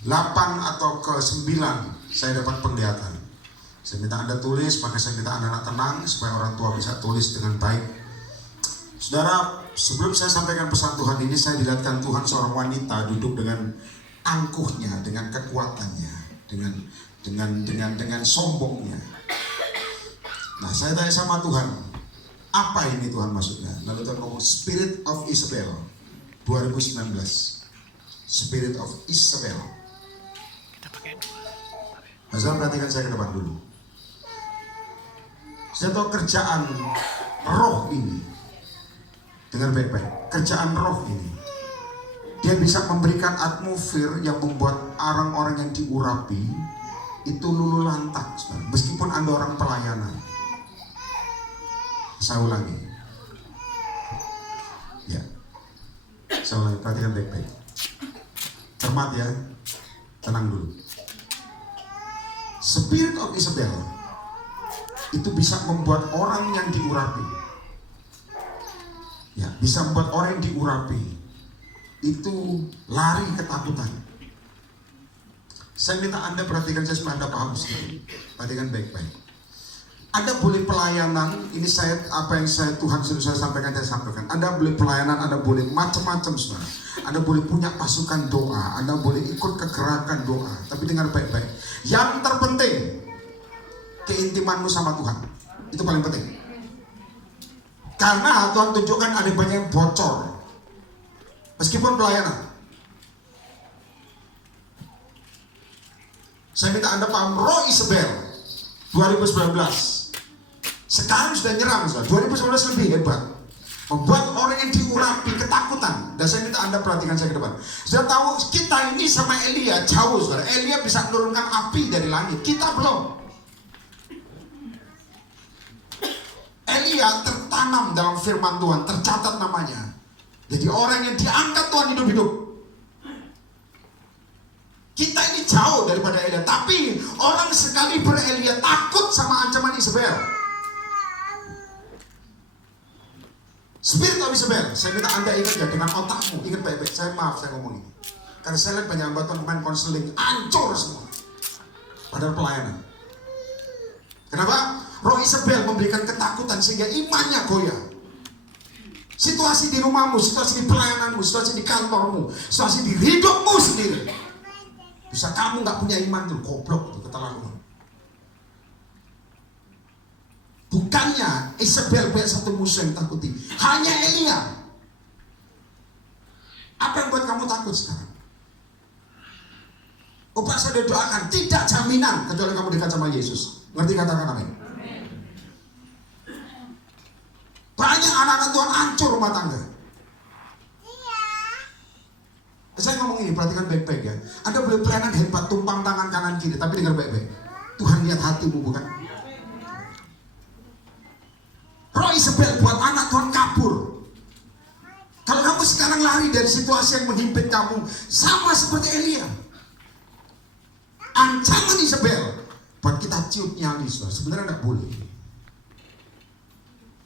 8 atau ke 9 saya dapat penglihatan. Saya minta Anda tulis, maka saya minta Anda tenang supaya orang tua bisa tulis dengan baik. Saudara, sebelum saya sampaikan pesan Tuhan ini, saya dilihatkan Tuhan seorang wanita duduk dengan angkuhnya, dengan kekuatannya, dengan sombongnya. Nah, saya tanya sama Tuhan, apa ini Tuhan maksudnya? Lalu Tuhan ngomong, Spirit of Isabel 2019. Spirit of Isabel. Saudara perhatikan saya ke depan dulu. Saya tahu kerjaan roh ini, dengar baik-baik, kerjaan roh ini, dia bisa memberikan atmosfer yang membuat orang-orang yang diurapi itu luluh lantak, saudara. Meskipun Anda orang pelayanan. Saya ulangi. Ya. Saya ulangi, perhatikan baik-baik. Cermat ya. Tenang dulu. Spirit of Isabel itu bisa membuat orang yang diurapi, ya, bisa membuat orang yang diurapi itu lari ketakutan. Saya minta Anda perhatikan saya supaya Anda paham sedikit. Perhatikan baik-baik. Anda boleh pelayanan, ini apa yang Tuhan sudah saya sampaikan, saya sampaikan. Anda boleh pelayanan, Anda boleh macam-macam, saudara. Anda boleh punya pasukan doa, Anda boleh ikut ke gerakan doa. Tapi dengar baik-baik. Yang terpenting, keintimanmu sama Tuhan. Itu paling penting. Karena Tuhan tunjukkan ada banyak yang bocor. Meskipun pelayanan. Saya minta Anda paham, roh Isabel 2019 sekarang sudah nyerang, 2019 lebih hebat, membuat orang yang diurapi ketakutan. Dan saya minta Anda perhatikan saya ke depan. Sudah tahu kita ini sama Elia jauh, saudara. Elia bisa menurunkan api dari langit, kita belum. Elia tertanam dalam firman Tuhan, tercatat namanya. Jadi orang yang diangkat Tuhan hidup-hidup. Kita ini jauh daripada Elia, tapi orang sekali Elia takut sama ancaman Isabel. Spirit of Isabel, saya minta Anda ingat ya dengan otakmu, ingat baik-baik. Saya ngomong ini, karena saya lihat banyak hamba Tuhan main konseling, hancur semua. Padahal pelayanan. Kenapa? Roh Isabel memberikan ketakutan sehingga imannya goyah. Situasi di rumahmu, situasi di pelayananmu, situasi di kantormu, situasi di hidupmu sendiri. Bisa kamu nggak punya iman tuh, goblok tuh, keterlaluan. Bukannya Isabel punya satu musuh yang takuti, hanya Elia. Apa yang buat kamu takut sekarang? Pak, saya doakan, tidak jaminan kecuali kamu dekat sama Yesus. Ngerti katakan amin? Banyak anak-anak Tuhan hancur rumah tangga. Saya ngomong ini, perhatikan baik-baik ya. Anda boleh pelayanan hebat, tumpang tangan kanan kiri, tapi dengar baik-baik. Tuhan lihat hatimu, bukan? Roh Isabel buat anak Tuhan kabur. Kalau kamu sekarang lari dari situasi yang menghimpit kamu, sama seperti Elia. Ancaman Isabel buat kita ciut nyali, saudara. Sebenarnya tidak boleh.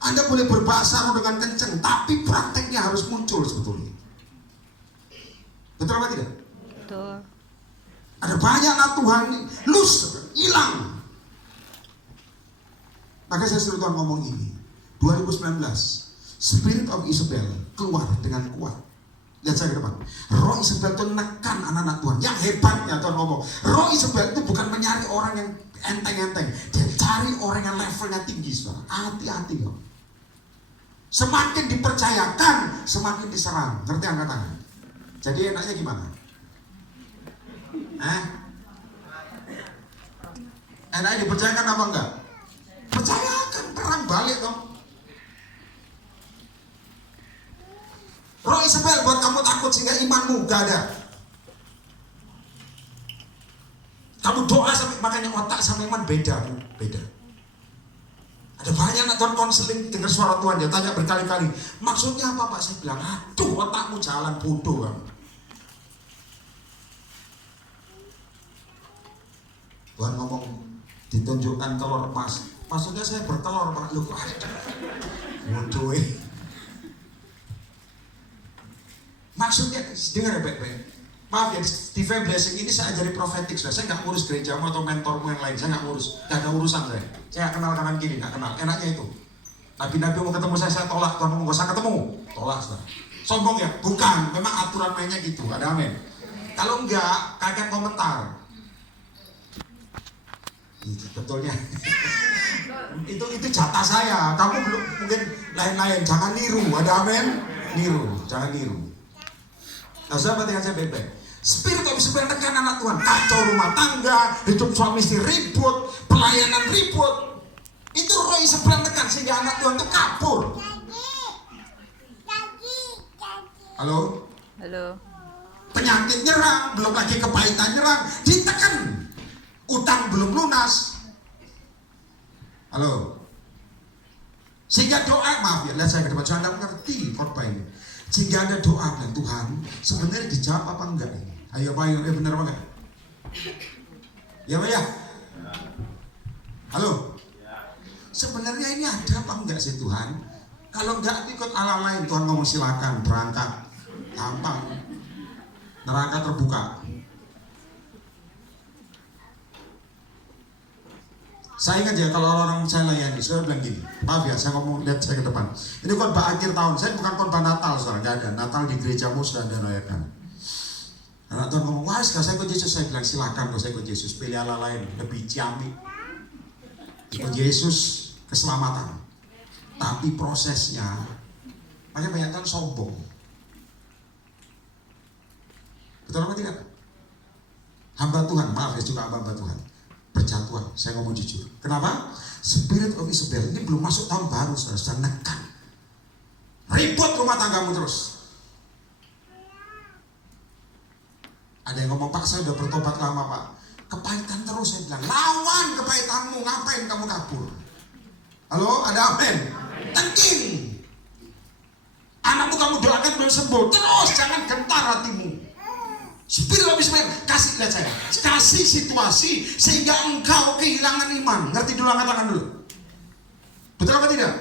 Anda boleh berbahasa roh dengan kenceng, tapi prakteknya harus muncul sebetulnya. Betul apa tidak? Betul. Ada banyak anak Tuhan hilang. Maka saya suruh Tuhan ngomong ini. 2019, Spirit of Isabel keluar dengan kuat. Lihat saya ke depan. Roh Isabel itu menekan anak-anak Tuhan. Yang hebatnya Tuhan ngomong, roh Isabel itu bukan mencari orang yang enteng-enteng. Dia cari orang yang levelnya tinggi, saudara. Hati-hati loh. Semakin dipercayakan, semakin diserang. Ngerti angkat tangan? Jadi enaknya gimana? Enaknya dipercayakan apa enggak? Percayakan, perang balik dong. Roh Isabel buat kamu takut sehingga imanmu gak ada. Kamu doa sampai, makanya otak sama iman beda. Ada banyak anak Tuhan konseling dengar suara Tuhan, dia tanya berkali-kali, maksudnya apa Pak? Saya bilang, aduh otakmu jalan bodoh kamu. Tuhan ngomong, ditunjukkan telur emas. Maksudnya saya bertelur Pak. Loh kok ada? Bodoh. Maksudnya, dengar baik-baik. Maaf ya, TV Blessing ini saya ajari prophetik sudah. Saya nggak ngurus gerejamu atau mentormu yang lain. Saya nggak ngurus. Nggak ada urusan saya. Saya nggak kenal kanan kiri, nggak kenal. Enaknya itu. Nabi-nabi mau ketemu saya tolak. Tuhan mau nggak usah ketemu. Tolak sudah. Sombong ya? Bukan. Memang aturan mainnya gitu. Ada amin. Kalau enggak, kakek komentar. Itu betulnya. itu jatah saya. Kamu belum mungkin lain-lain. Jangan niru. Ada amin. Niru. Jangan niru. Nah, sahabat yang saya bebek. Spirit of Isabel tekan anak Tuhan, kacau rumah tangga, hidup suami istri ribut, pelayanan ribut. Itu roh Isabel tekan sehingga anak Tuhan itu kabur. Halo? Halo. Penyakit nyerang, belum lagi kepahitan nyerang, ditekan. Utang belum lunas. Halo? Sehingga doa, maaf ya, lihat saya ke depan, saya tidak mengerti khotbah ini. Sehingga ada doa dan Tuhan sebenarnya dijawab apa enggak ini? Ayo Pak, benar apa enggak? Ya Pak ya? Halo? Sebenarnya ini ada apa enggak sih Tuhan? Kalau enggak ikut Allah lain, Tuhan ngomong silakan berangkat. Gampang. Neraka terbuka. Saya ingat ya kalau orang saya layani, saya bilang gini, maaf ya, saya ngomong, lihat saya ke depan. Ini khotbah akhir tahun, saya bukan khotbah Natal, saudara, nggak ada. Natal di gerejamu sudah ada rayakan. Anak Tuhan ngomong, wah sekarang saya ikut Yesus, saya bilang silakan kalau saya ikut Yesus, pilih Allah lain, lebih ciamik. Ikut Yesus, keselamatan. Tapi prosesnya, makanya banyak kan sombong. Betul apa tidak? Hamba Tuhan, maaf ya juga hamba Tuhan. Berjatuhan, saya ngomong jujur. Kenapa? Spirit of Isabel ini belum masuk tahun baru, saudara, sudah nekan. Ribut rumah tanggamu terus. Ada yang ngomong, Pak saya udah bertobat lama Pak. Kepahitan terus, saya bilang, lawan kepahitanmu, ngapain kamu kabur? Halo, ada amin? Tengking. Anakmu kamu doakan belum sembuh, terus jangan gentar hatimu. Spirit of Isabel, kasih, lihat saya, kasih situasi sehingga engkau kehilangan iman. Ngerti dulu, angkat tangan dulu. Betul apa tidak?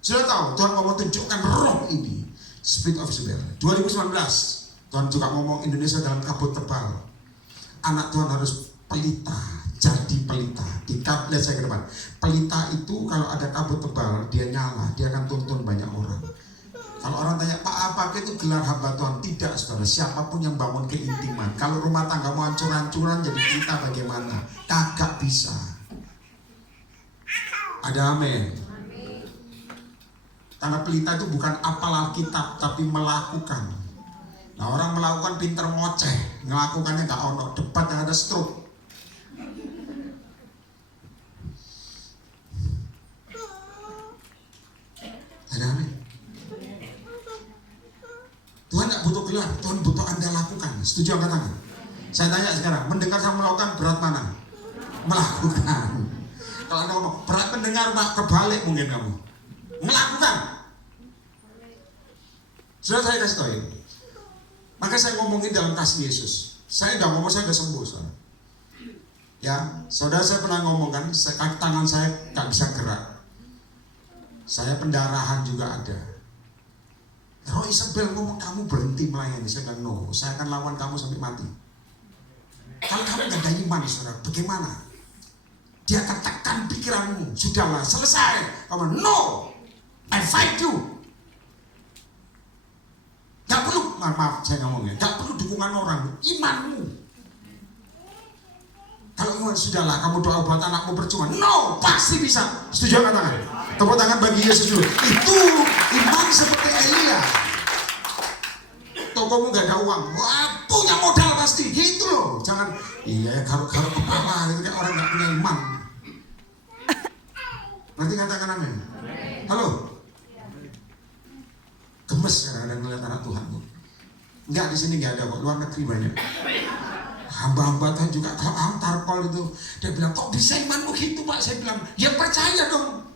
Sudah tahu, Tuhan mau tunjukkan roh ini, Spirit of Isabel. 2019, Tuhan juga ngomong Indonesia dalam kabut tebal. Anak Tuhan harus pelita, jadi pelita. Lihat saya ke depan. Pelita itu kalau ada kabut tebal, dia nyala, dia akan tuntun banyak orang. Kalau orang tanya, Pak apa itu gelar hamba Tuhan? Tidak, saudara. Siapapun yang bangun keintiman. Kalau rumah tangga mau hancur-hancuran, jadi kita bagaimana? Kagak bisa. Ada amin. Karena pelita itu bukan apal Alkitab, tapi melakukan. Nah orang melakukan pinter ngoceh, ngelakukannya nggak ono, debat yang ada stroke. Ada amin. Tuhan tidak butuh gelar, Tuhan butuh Anda lakukan. Setuju angkat tangan? Saya tanya sekarang, mendengar sama melakukan berat mana? Melakukan. Kalau Anda ngomong, berat mendengar Pak, kebalik mungkin kamu. Melakukan. Sudah saya kasih tahu ya. Maka saya ngomongin dalam kasih Yesus. Saya udah ngomong, saya udah sembuh. Saudara. Ya, saudara saya pernah ngomong kan, kaki tangan saya gak bisa gerak. Saya pendarahan juga ada. Roh Isabel ngomong kamu berhenti melayani. Saya bilang no, saya akan lawan kamu sampai mati. Kalau kamu gak ada iman, saudara, bagaimana? Dia akan tekan pikiranmu. Sudahlah, selesai. Kamu no, I fight you. Gak perlu, maaf saya ngomongnya, gak perlu dukungan orang, imanmu. Kalau sudahlah, kamu doa buat anakmu percuma. No, pasti bisa. Setuju angkat tangan? Tepuk tangan bagi Yesus dulu. Itu iman seperti Elia. Tokomu gak ada uang, wah punya modal pasti. Gitu loh. Jangan, iya garuk-garuk kepala gitu, kayak orang gak punya iman. Nanti katakan amin. Halo. Gemes sekarang ada ngeliat anak Tuhan. Enggak, di sini nggak ada kok, luar negeri banyak. Hamba-hamba Tuhan juga kalau antar call itu, dia bilang kok bisa imanmu gitu Pak? Saya bilang ya percaya dong.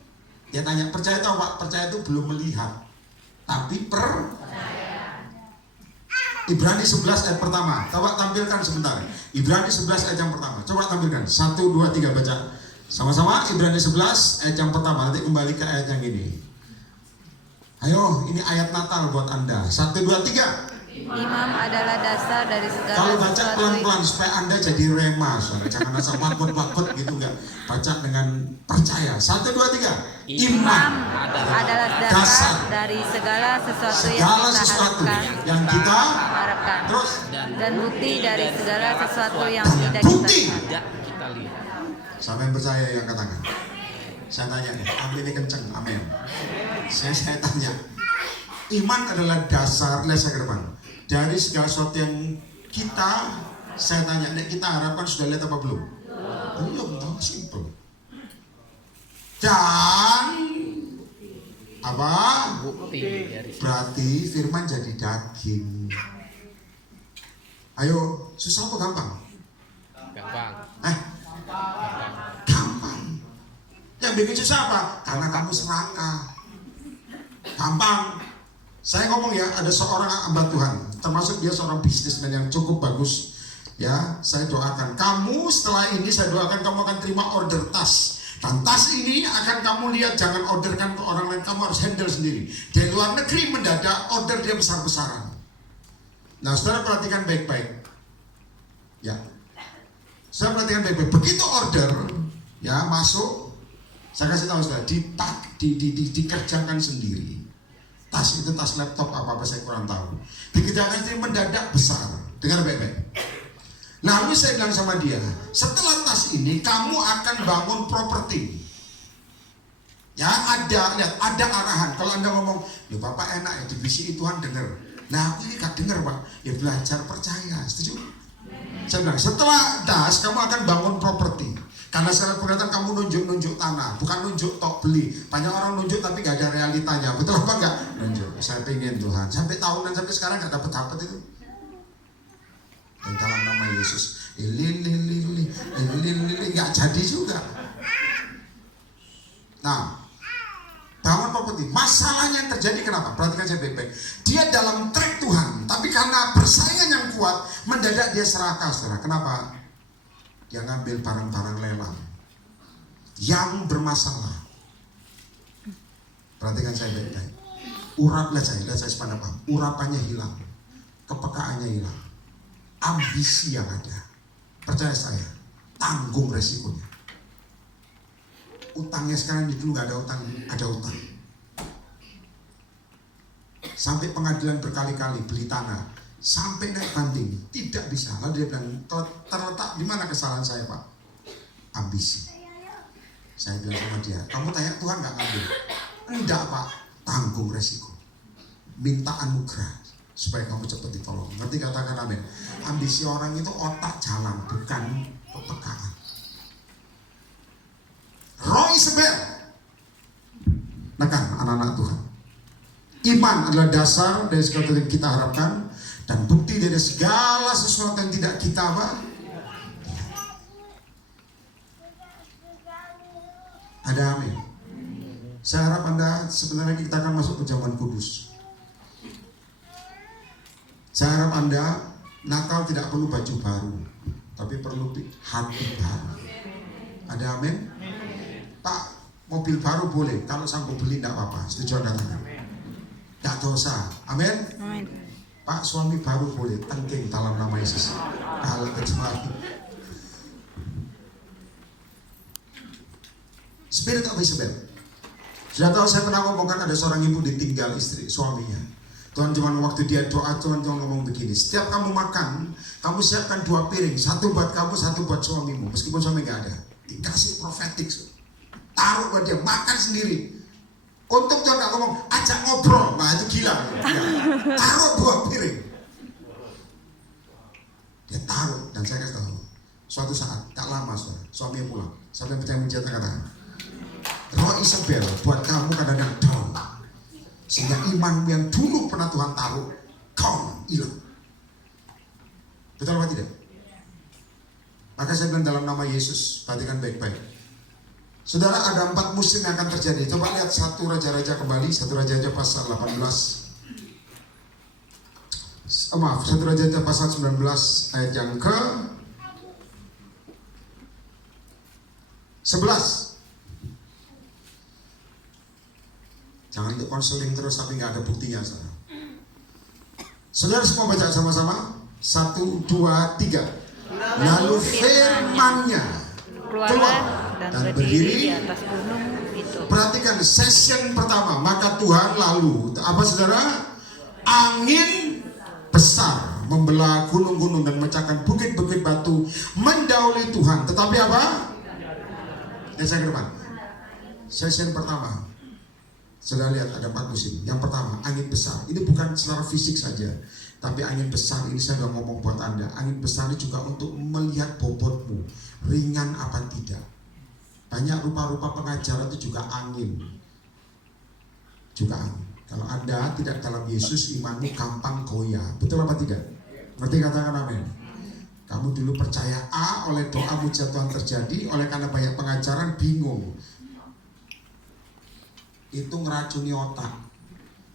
Dia tanya percaya tau Pak? Percaya itu belum melihat, tapi percaya. Ibrani 11 ayat pertama. Coba tampilkan sebentar. Ibrani 11 ayat yang pertama. Coba tampilkan. 1, 2, 3 baca. Sama-sama Ibrani 11 ayat yang pertama. Nanti kembali ke ayat yang ini. Ayo, ini ayat Natal buat Anda. 1, 2, 3. Imam adalah dasar dari segala Kalau baca sesuatu. pelan-pelan supaya Anda jadi rema, saudara. Jangan asal wakut-wakut gitu, enggak. Baca dengan percaya. 1, 2, 3. Imam Iman adalah dasar dari segala sesuatu yang kita harapkan. Terus Dan bukti dari segala sesuatu yang Dan tidak bukti. kita lihat. Sampai yang percaya yang katakan. Saya tanya nih, amin kenceng, amin. Saya tanya, iman adalah dasar, lihat saya ke depan. Dari segala sesuatu yang saya tanya, kita harapkan sudah lihat apa belum? Belum, tahu simple. Dan apa? Berarti firman jadi daging. Ayo, susah apa gampang? Gampang. Gampang. Yang bikin susah apa? Karena kamu serakah. Gampang. Saya ngomong ya, ada seorang hamba Tuhan, termasuk dia seorang bisnismen yang cukup bagus. Ya, saya doakan kamu setelah ini, saya doakan kamu akan terima order tas. Dan tas ini akan kamu lihat, jangan orderkan ke orang lain, kamu harus handle sendiri. Di luar negeri mendadak order dia besar-besaran. Nah, saudara perhatikan baik-baik. Ya, saya perhatikan baik-baik. Begitu order, ya masuk, saya kasih tahu saudara, dikerjakan sendiri. Tas itu tas laptop apa saya kurang tahu. Dikerjakan sendiri mendadak besar. Dengar baik-baik. Lalu saya bilang sama dia, setelah tas ini kamu akan bangun properti. Ya ada, lihat ada arahan. Kalau Anda ngomong, ya Bapak enak ya divisi Tuhan dengar. Nah aku ini gak dengar Pak. Ya belajar percaya, setuju? Saya bilang setelah tas kamu akan bangun properti. Karena secara penglihatan kamu nunjuk-nunjuk tanah, bukan nunjuk tok beli. Banyak orang nunjuk tapi gak ada realitanya. Betul apa enggak? Nunjuk. Saya pengen Tuhan. Sampai tahunan sampai sekarang gak dapat itu. Dan dalam nama Yesus, nggak jadi juga. Nah, bangun properti. Masalahnya yang terjadi kenapa? Perhatikan saya baik-baik. Dia dalam track Tuhan, tapi karena persaingan yang kuat, mendadak dia serakah, saudara. Kenapa? Dia ngambil barang-barang lelang yang bermasalah. Perhatikan saya baik-baik. Lihat saya sepandang paham. Urapannya hilang, kepekaannya hilang. Ambisi yang ada, percaya saya, tanggung resikonya. Utangnya sekarang dulu nggak ada utang, ada utang. Sampai pengadilan berkali-kali beli tanah, sampai naik banding, tidak bisa. Lalu dia bilang, terletak di mana kesalahan saya Pak? Ambisi. Saya bilang sama dia, kamu tanya Tuhan nggak ngambil? Enggak Pak, tanggung resiko. Minta anugerah supaya kamu cepat ditolong. Ngerti katakan amin. Ambisi orang itu otak jalan, bukan kepekaan. Roh Isabel nekan anak-anak Tuhan. Iman adalah dasar dari segala yang kita harapkan dan bukti dari segala sesuatu yang tidak kita apa? Ada amin. Saya harap Anda sebenarnya kita akan masuk ke zaman kudus. Saya harap Anda Natal tidak perlu baju baru, tapi perlu hati baru. Ada amin? Pak, mobil baru boleh, kalau sanggup beli tidak apa-apa. Setuju Anda katakan? Tidak dosa. Amin? Pak, suami baru boleh, tengking dalam nama Yesus. Kalau kecuali Spirit of Isabel. Sudah tahu saya pernah ngomongkan ada seorang ibu ditinggal suaminya. Tuhan cuma waktu dia doa, Tuhan ngomong begini, setiap kamu makan, kamu siapkan 2 piring, 1 buat kamu, 1 buat suamimu, meskipun suami gak ada. Dikasih profetik, taruh buat dia, makan sendiri. Untuk Tuhan gak ngomong, ajak ngobrol, nah itu gila. Taruh 2 piring. Dia taruh, dan saya kasih tahu, suatu saat, tak lama suaminya pulang, sampai percaya menjadi katakan, Roh Isabel buat kamu kadang-kadang down. Sehingga iman yang dulu pernah Tuhan taruh, kau hilang. Betul apa tidak? Maka saya bilang dalam nama Yesus, perhatikan baik-baik. Saudara, ada 4 musim yang akan terjadi. Coba lihat 1 Raja-Raja kembali, 1 Raja-Raja pasal 18. 1 Raja-Raja pasal 19 ayat yang ke 11. Jangan untuk konseling terus tapi nggak ada buktinya. 11 Saudara semua baca sama-sama. 1, 2, 3. Lalu firman-Nya keluar dan berdiri di atas gunung itu. Perhatikan session pertama. Maka Tuhan lalu apa saudara? Angin besar membelah gunung-gunung dan memecahkan bukit-bukit batu mendahului Tuhan. Tetapi apa? Ya saya ke depan. Session pertama. Saudara lihat ada 4 musim. Yang pertama angin besar. Ini bukan secara fisik saja, tapi angin besar ini saya udah ngomong buat Anda. Angin besar ini juga untuk melihat bobotmu, ringan apa tidak. Banyak rupa-rupa pengajaran itu juga angin. Juga angin. Kalau Anda tidak dalam Yesus, imanmu gampang goyah. Betul apa tidak? Ngerti, katakan amin. Kamu dulu percaya A, oleh doa mujizat Tuhan terjadi, oleh karena banyak pengajaran bingung. Itu ngeracuni otak.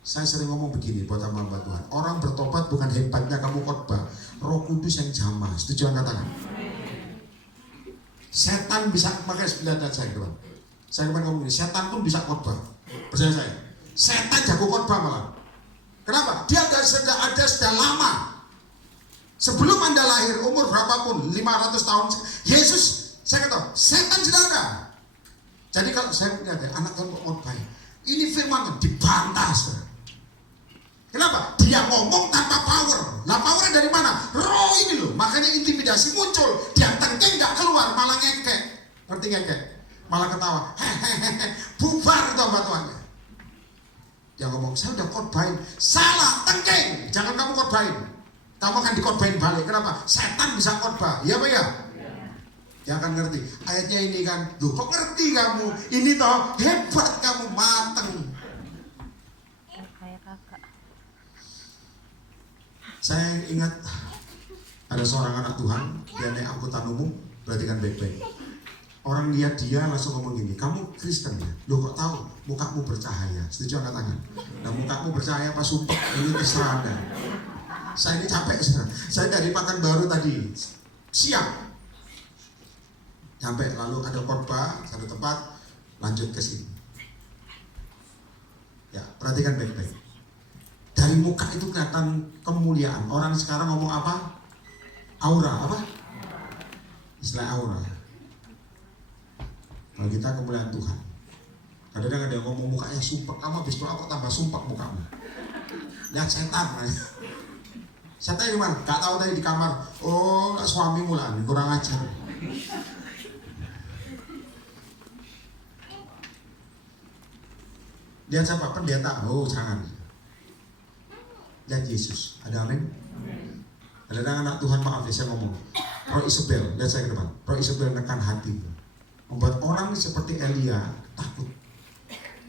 Saya sering ngomong begini buat hamba Tuhan. Orang bertobat bukan hebatnya kamu khotbah, Roh Kudus yang jamah. Setuju, katakan. Setan bisa, makanya lihat saya teman. Saya kemarin ngomong ini, setan pun bisa khotbah. Percaya saya. Setan jago khotbah malah. Kenapa? Dia ada sudah lama. Sebelum Anda lahir, umur berapapun, 500 tahun, Yesus, saya kata, setan sudah ada. Jadi kalau saya lihat ya, anak Tuhan kok khotbah, ini firman Tuhan dibantah. Kenapa? Dia ngomong tanpa power. Nah, powernya dari mana? Roh ini loh. Makanya intimidasi muncul. Dia tengking nggak keluar, malah ngekek. Ngerti ngekek? Malah ketawa. Hehehe. Bubar toh batuannya. Dia ngomong, saya udah khotbahin. Salah, tengking. Jangan kamu khotbahin. Kamu akan dikhotbahin balik. Kenapa? Setan bisa khotbah. Iya Pak ya? Dia akan ngerti. Ayatnya ini kan, loh kok ngerti kamu? Ini toh hebat kamu, mateng. Kayak kakak. Saya ingat ada seorang anak Tuhan, dia naik angkutan umum, perhatikan baik-baik. Orang lihat dia langsung ngomong gini, kamu Kristen ya? Loh kok tahu? Mukamu bercahaya. Setuju, angkat tangan. Nah, mukamu bercahaya apa sumpah? Ini terserah Anda. Saya ini capek, saudara. Saya dari Pekanbaru tadi siang. Sampai lalu ada khotbah satu tempat, lanjut ke sini. Ya, perhatikan baik-baik. Dari muka itu kelihatan kemuliaan. Orang sekarang ngomong apa? Aura, apa? Istilah aura. Kalau kita kemuliaan Tuhan. Kadang-kadang ada yang ngomong mukanya sumpah. Kamu habis doa kok tambah sumpah mukamu. Lihat setan. Setan gimana? Gak tahu tadi di kamar. Oh, suamimu lah, kurang ajar. Lihat siapa? Pendeta. Oh, jangan. Lihat Yesus. Ada amin? Ada anak Tuhan, maaf ya saya ngomong. Roh Isabel, lihat saya ke depan. Roh Isabel menekan hati. Membuat orang seperti Elia takut.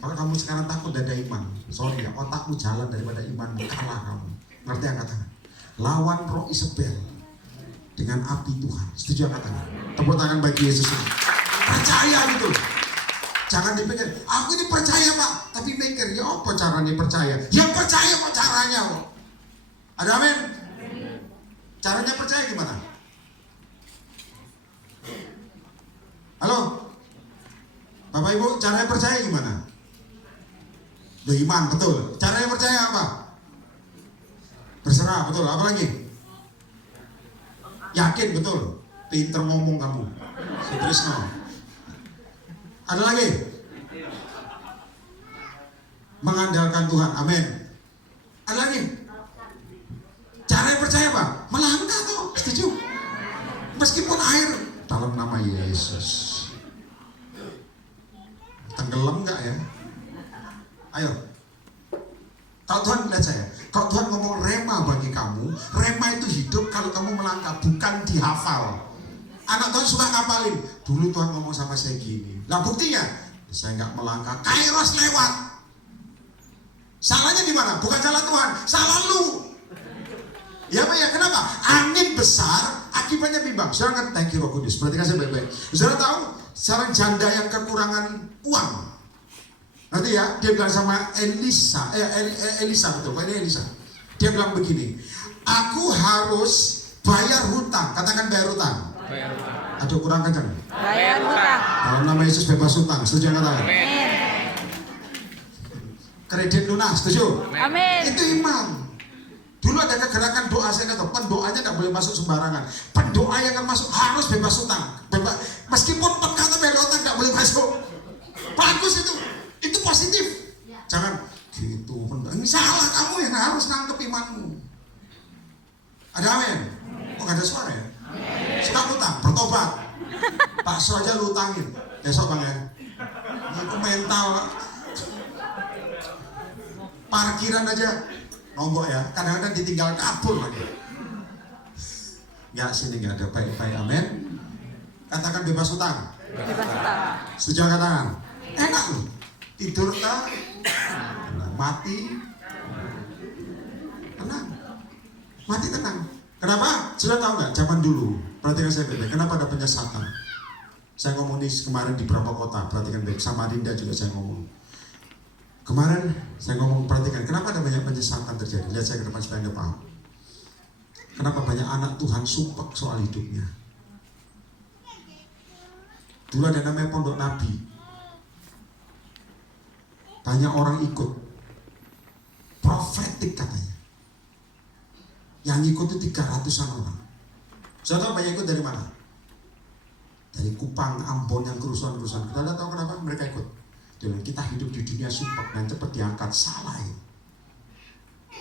Kalau kamu sekarang takut, ada iman. Sorry ya, otakmu jalan daripada imanmu, kalah kamu. Ngerti angkat tangan? Lawan roh Isabel dengan api Tuhan. Setuju angkat tangan? Tepuk tangan bagi Yesus ini. Percaya gitu. Jangan dipikir, aku ini percaya Pak, tapi mikir, ya apa caranya percaya? Ya percaya kok caranya kok. Ada amin? Caranya percaya gimana? Halo? Bapak Ibu, caranya percaya gimana? Loh, iman, betul. Caranya percaya apa? Berserah, betul. Apa lagi? Yakin, betul. Pinter ngomong kamu. Sutrisno. Ada lagi? Mengandalkan Tuhan, amin. Ada lagi? Cara percaya apa? Melangkah tuh, setuju? Meskipun air dalam nama Yesus. Tenggelam nggak ya? Ayo. Kalau Tuhan lihat saya, kalau Tuhan ngomong rema bagi kamu, rema itu hidup kalau kamu melangkah, bukan dihafal. Anak Tuhan suka ngapalin. Dulu Tuhan ngomong sama saya gini. Nah buktinya, saya nggak melangkah. Kairos lewat. Salahnya di mana? Bukan salah Tuhan, salah lu. Ya Pak ya, kenapa? Angin besar, akibatnya bimbang. Saudara kan, thank you Roh Kudus. Perhatikan saya baik-baik. Saudara tahu, seorang janda yang kekurangan uang. Nanti ya, dia bilang sama Elisa, Elisa betul, ini Elisa. Dia bilang begini, aku harus bayar hutang. Katakan bayar hutang. Aduh kurang kencang. Bayar hutang. Dalam nama Yesus bebas hutang. Setuju nggak katakan? Amin. Kredit lunas. Setuju? Amin. Itu iman. Dulu ada kegerakan doa, saya kata pendoanya nggak boleh masuk sembarangan. Pendoa yang akan masuk harus bebas utang. Meskipun peka tapi ada utang nggak boleh masuk. Bagus itu positif. Jangan gitu. Ini salah, kamu yang harus nangkep imanmu. Ada amin? Oh nggak ada suara ya? Suka utang, bertobat. Bakso aja lu utangin. Besok bang ya. Itu mental. Parkiran aja nombok ya, kadang-kadang ditinggal kabur lagi. Nggak, sini nggak ada baik-baik, amin. Katakan bebas utang. Bebas utang. Sejalan tangan. Enak loh. Tidur tak? Tenang. Mati. Tenang. Mati tenang. Kenapa? Sudah tahu nggak? Zaman dulu, perhatikan saya baik-baik. Kenapa ada penyesatan? Saya ngomong ini kemarin di beberapa kota, perhatikan baik. Sama Dinda juga saya ngomong. Kemarin saya ngomong, perhatikan, kenapa ada banyak penyesatan terjadi? Lihat saya ke depan supaya Anda paham. Kenapa banyak anak Tuhan sumpah soal hidupnya? Dulu ada namanya Pondok Nabi. Banyak orang ikut. Profetik katanya. Yang ikut itu 300-an orang. Saya tahu banyak ikut dari mana? Dari Kupang, Ambon yang kerusuhan-kerusuhan. Kita tahu kenapa mereka ikut. Dengan kita hidup di dunia sumpah dan cepat diangkat, salah ya.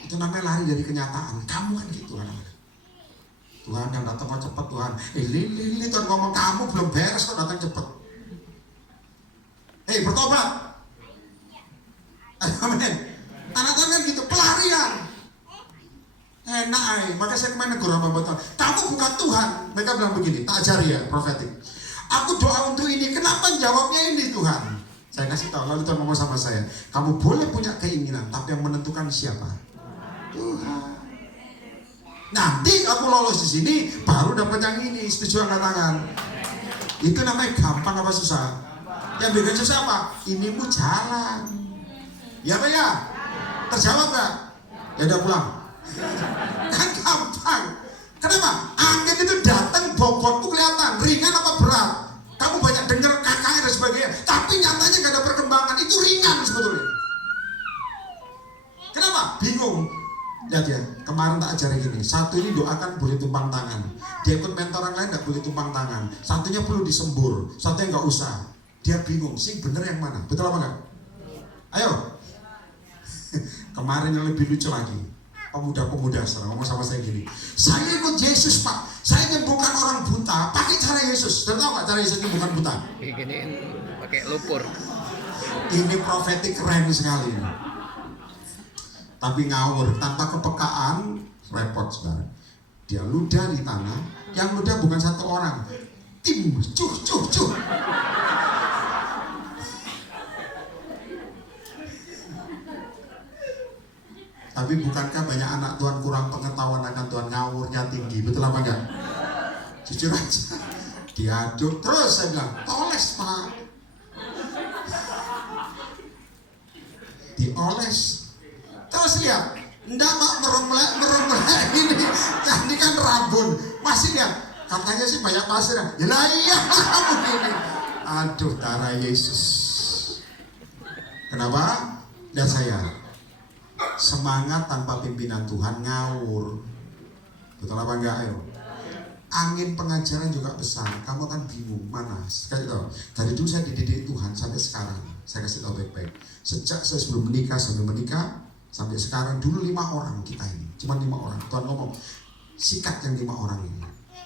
Itu namanya lari dari kenyataan. Kamu kan gitu kan. Tuhan yang datang mau cepat Tuhan. Lili Tuhan ngomong kamu belum beres kok datang cepat. Bertobat. Amin. Anak-anak kan gitu, pelarian. Enak, maka saya kemarin negur sama Bapak. Kamu bukan Tuhan. Mereka bilang begini, tak ajari ya, profetik. Aku doa untuk ini, kenapa jawabnya ini Tuhan? Saya kasih tahu, lalu Tuhan ngomong sama saya, kamu boleh punya keinginan, tapi yang menentukan siapa? Tuhan. Nanti kamu lolos di sini, baru dapat yang ini. Setuju angkat tangan? Itu namanya gampang apa susah? Yang bikin susah apa? Inimu jalan. Ya Pak ya? Terjawab nggak? Ya udah pulang. Kan gampang. Kenapa? Angin itu datang, bobotku kelihatan, ringan apa berat? Kamu banyak dengar kakaknya dan sebagainya, tapi nyatanya gak ada perkembangan. Itu ringan sebetulnya. Kenapa? Bingung. Lihat ya, kemarin tak ajarin gini. Satu ini doakan boleh tumpang tangan. Dia ikut mentoran lain gak boleh tumpang tangan. Satunya perlu disembur, satunya gak usah. Dia bingung, sih bener yang mana? Betul apa enggak? Ayo. Kemarin yang lebih lucu lagi. Pemuda-pemuda sekarang ngomong sama saya gini, saya ikut Yesus Pak, saya nyembuhkan orang buta pakai cara Yesus. Dan tahu nggak cara Yesus nyembuhkan buta? Gini pakai lumpur. Ini profetik keren sekali. Tapi ngawur, tanpa kepekaan, repot sekarang. Dia ludah di tanah, yang ludah bukan satu orang, tim cuh. Tapi bukankah banyak anak Tuhan kurang pengetahuan akan Tuhan, ngawurnya tinggi, betul apa enggak? Jujur aja, diaduk terus. Saya bilang, toles Pak, dioles terus. Lihat, enggak Pak, meremlek ini kan rabun, masih lihat, katanya sih banyak pasir. Ya lah iya begini. Aduh, darah Yesus. Kenapa? Lihat saya, semangat tanpa pimpinan Tuhan ngawur. Betul apa enggak? Ayo. Angin pengajaran juga besar. Kamu akan bingung mana. Kasih tahu. Dari dulu saya dididik Tuhan sampai sekarang. Saya kasih tahu baik-baik. Sejak saya sebelum menikah sampai sekarang, dulu 5 orang kita ini. Cuma 5 orang. Tuhan ngomong, sikat yang 5 orang ini.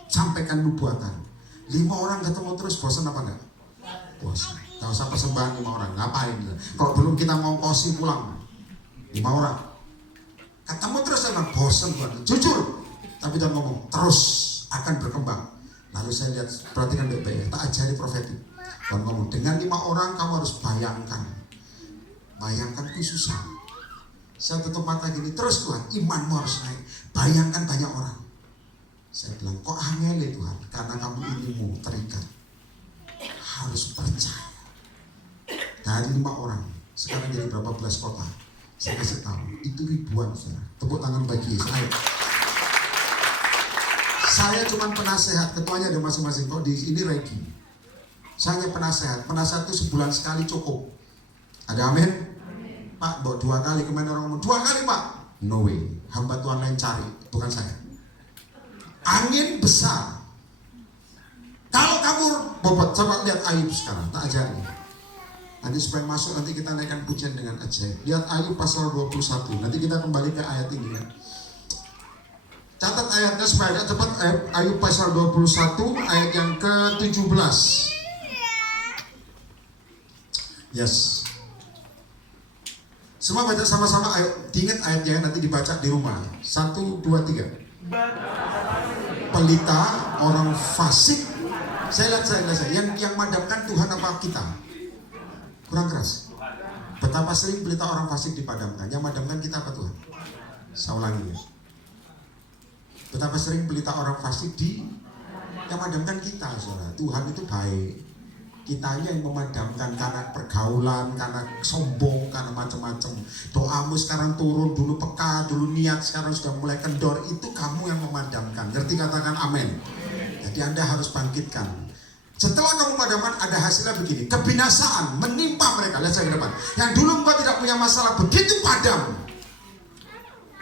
Sampaikan nubuatan. 5 orang ketemu terus, bosan apa enggak? Bosan. Gak usah persembahan 5 orang. Ngapain? Kalau belum kita mau kosi pulang. 5 orang ketemu terus sama bosan Tuhan, jujur. Tapi Tuhan ngomong terus akan berkembang. Lalu saya lihat, perhatikan baik-baik, tak ajari profetik. Tuhan ngomong dengan 5 orang kamu harus bayangkanku susah. Saya tutup mata gini, terus Tuhan, imanmu harus naik. Bayangkan banyak orang. Saya bilang, kok angel ya Tuhan? Karena kamu ilmu terikat, harus percaya. Dari 5 orang sekarang jadi berapa belas kota. Saya kasih tahu, itu ribuan saudara. Tepuk tangan bagi saya. Saya cuma penasehat, ketuanya ada masing-masing. Kok di ini Regi. Saya hanya penasehat. Penasehat itu sebulan sekali cukup. Ada amin? Pak, bawa 2 kali. Kemarin orang ngomong 2 kali Pak. No way. Hamba Tuhan lain cari, bukan saya. Angin besar. Kalau kamu bobot, coba lihat Ayub sekarang, tak ajari. Nanti supaya masuk, nanti kita naikkan pujian dengan ajaib. Lihat Ayub pasal 21. Nanti kita kembali ke ayat ini kan. Catat ayatnya supaya agak cepat. Ayub pasal 21 ayat yang ke-17. Yes. Semua baca sama-sama, ayo diingat ayatnya nanti dibaca di rumah. 1, 2, 3. Pelita orang fasik. Saya lihat yang madamkan Tuhan apa kita? Kurang keras. Betapa sering pelita orang fasik dipadamkan. Yang madamkan kita apa Tuhan? Saya ulangi ya. Betapa sering pelita orang fasik yang madamkan kita, saudara. Tuhan itu baik. Kitanya yang memadamkan karena pergaulan, karena sombong, karena macam-macam. Doamu sekarang turun, dulu peka, dulu niat, sekarang sudah mulai kendor. Itu kamu yang memadamkan. Ngerti, katakan amin. Jadi Anda harus bangkitkan. Setelah kamu memadamkan, ada hasilnya begini. Kebinasaan menimpa mereka. Lihat saya ke depan. Yang dulu engkau tidak punya masalah, begitu padam,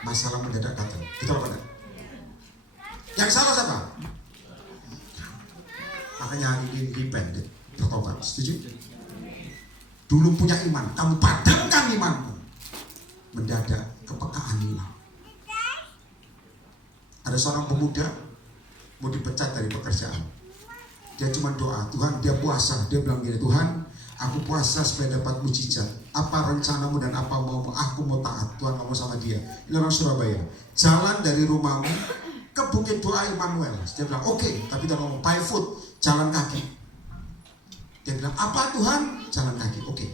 masalah mendadak datang. Betul apa enggak? Yang salah siapa? Makanya hari ini repent, bertobat. Setuju? Dulu punya iman, kamu padamkan imanmu, mendadak kepekaan hilang. Ada seorang pemuda mau dipecat dari pekerjaan. Dia cuma doa, Tuhan, dia puasa. Dia bilang gini, Tuhan, aku puasa supaya dapat mujizat. Apa rencanamu dan apa maumu? Aku mau taat. Tuhan ngomong sama dia. Ini orang Surabaya. Jalan dari rumahmu ke Bukit Doa Immanuel. Dia bilang, oke. Tapi dia ngomong, by foot, jalan kaki. Dia bilang, apa Tuhan? Jalan kaki, oke.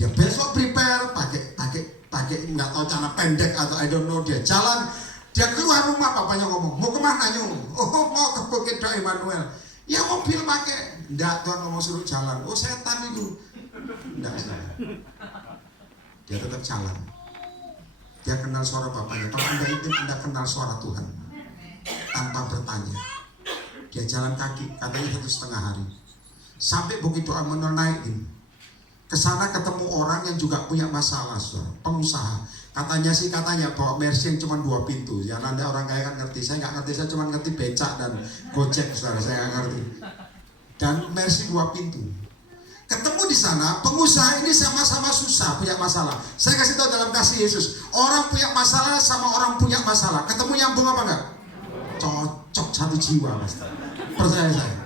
Dia besok prepare, pakai nggak tahu celana pendek atau I don't know, dia jalan. Dia keluar rumah, papanya ngomong, mau kemana Nyu? Oh, mau ke Bukit Doa Immanuel. Ya mobil pakai. Enggak, Tuhan ngomong suruh jalan. Oh, setan itu. Enggak, saudara. Dia tetap jalan. Dia kenal suara bapaknya. Kalau Anda itu, Anda kenal suara Tuhan tanpa bertanya. Dia jalan kaki, katanya 1,5 hari. Sampai Bukit Doa Immanuel naikin. Kesana ketemu orang yang juga punya masalah, saudara. Pengusaha. Katanya bawa Mercy yang cuma 2 pintu. Ya nanti orang kaya kan ngerti. Saya nggak ngerti, saya cuma ngerti becak dan Gojek, saudara. Saya nggak ngerti. Dan Mercy 2 pintu. Ketemu di sana, pengusaha ini sama-sama susah, punya masalah. Saya kasih tahu dalam kasih Yesus, orang punya masalah sama orang punya masalah, ketemu nyambung apa enggak? Cocok, satu jiwa pasti. Percaya saya.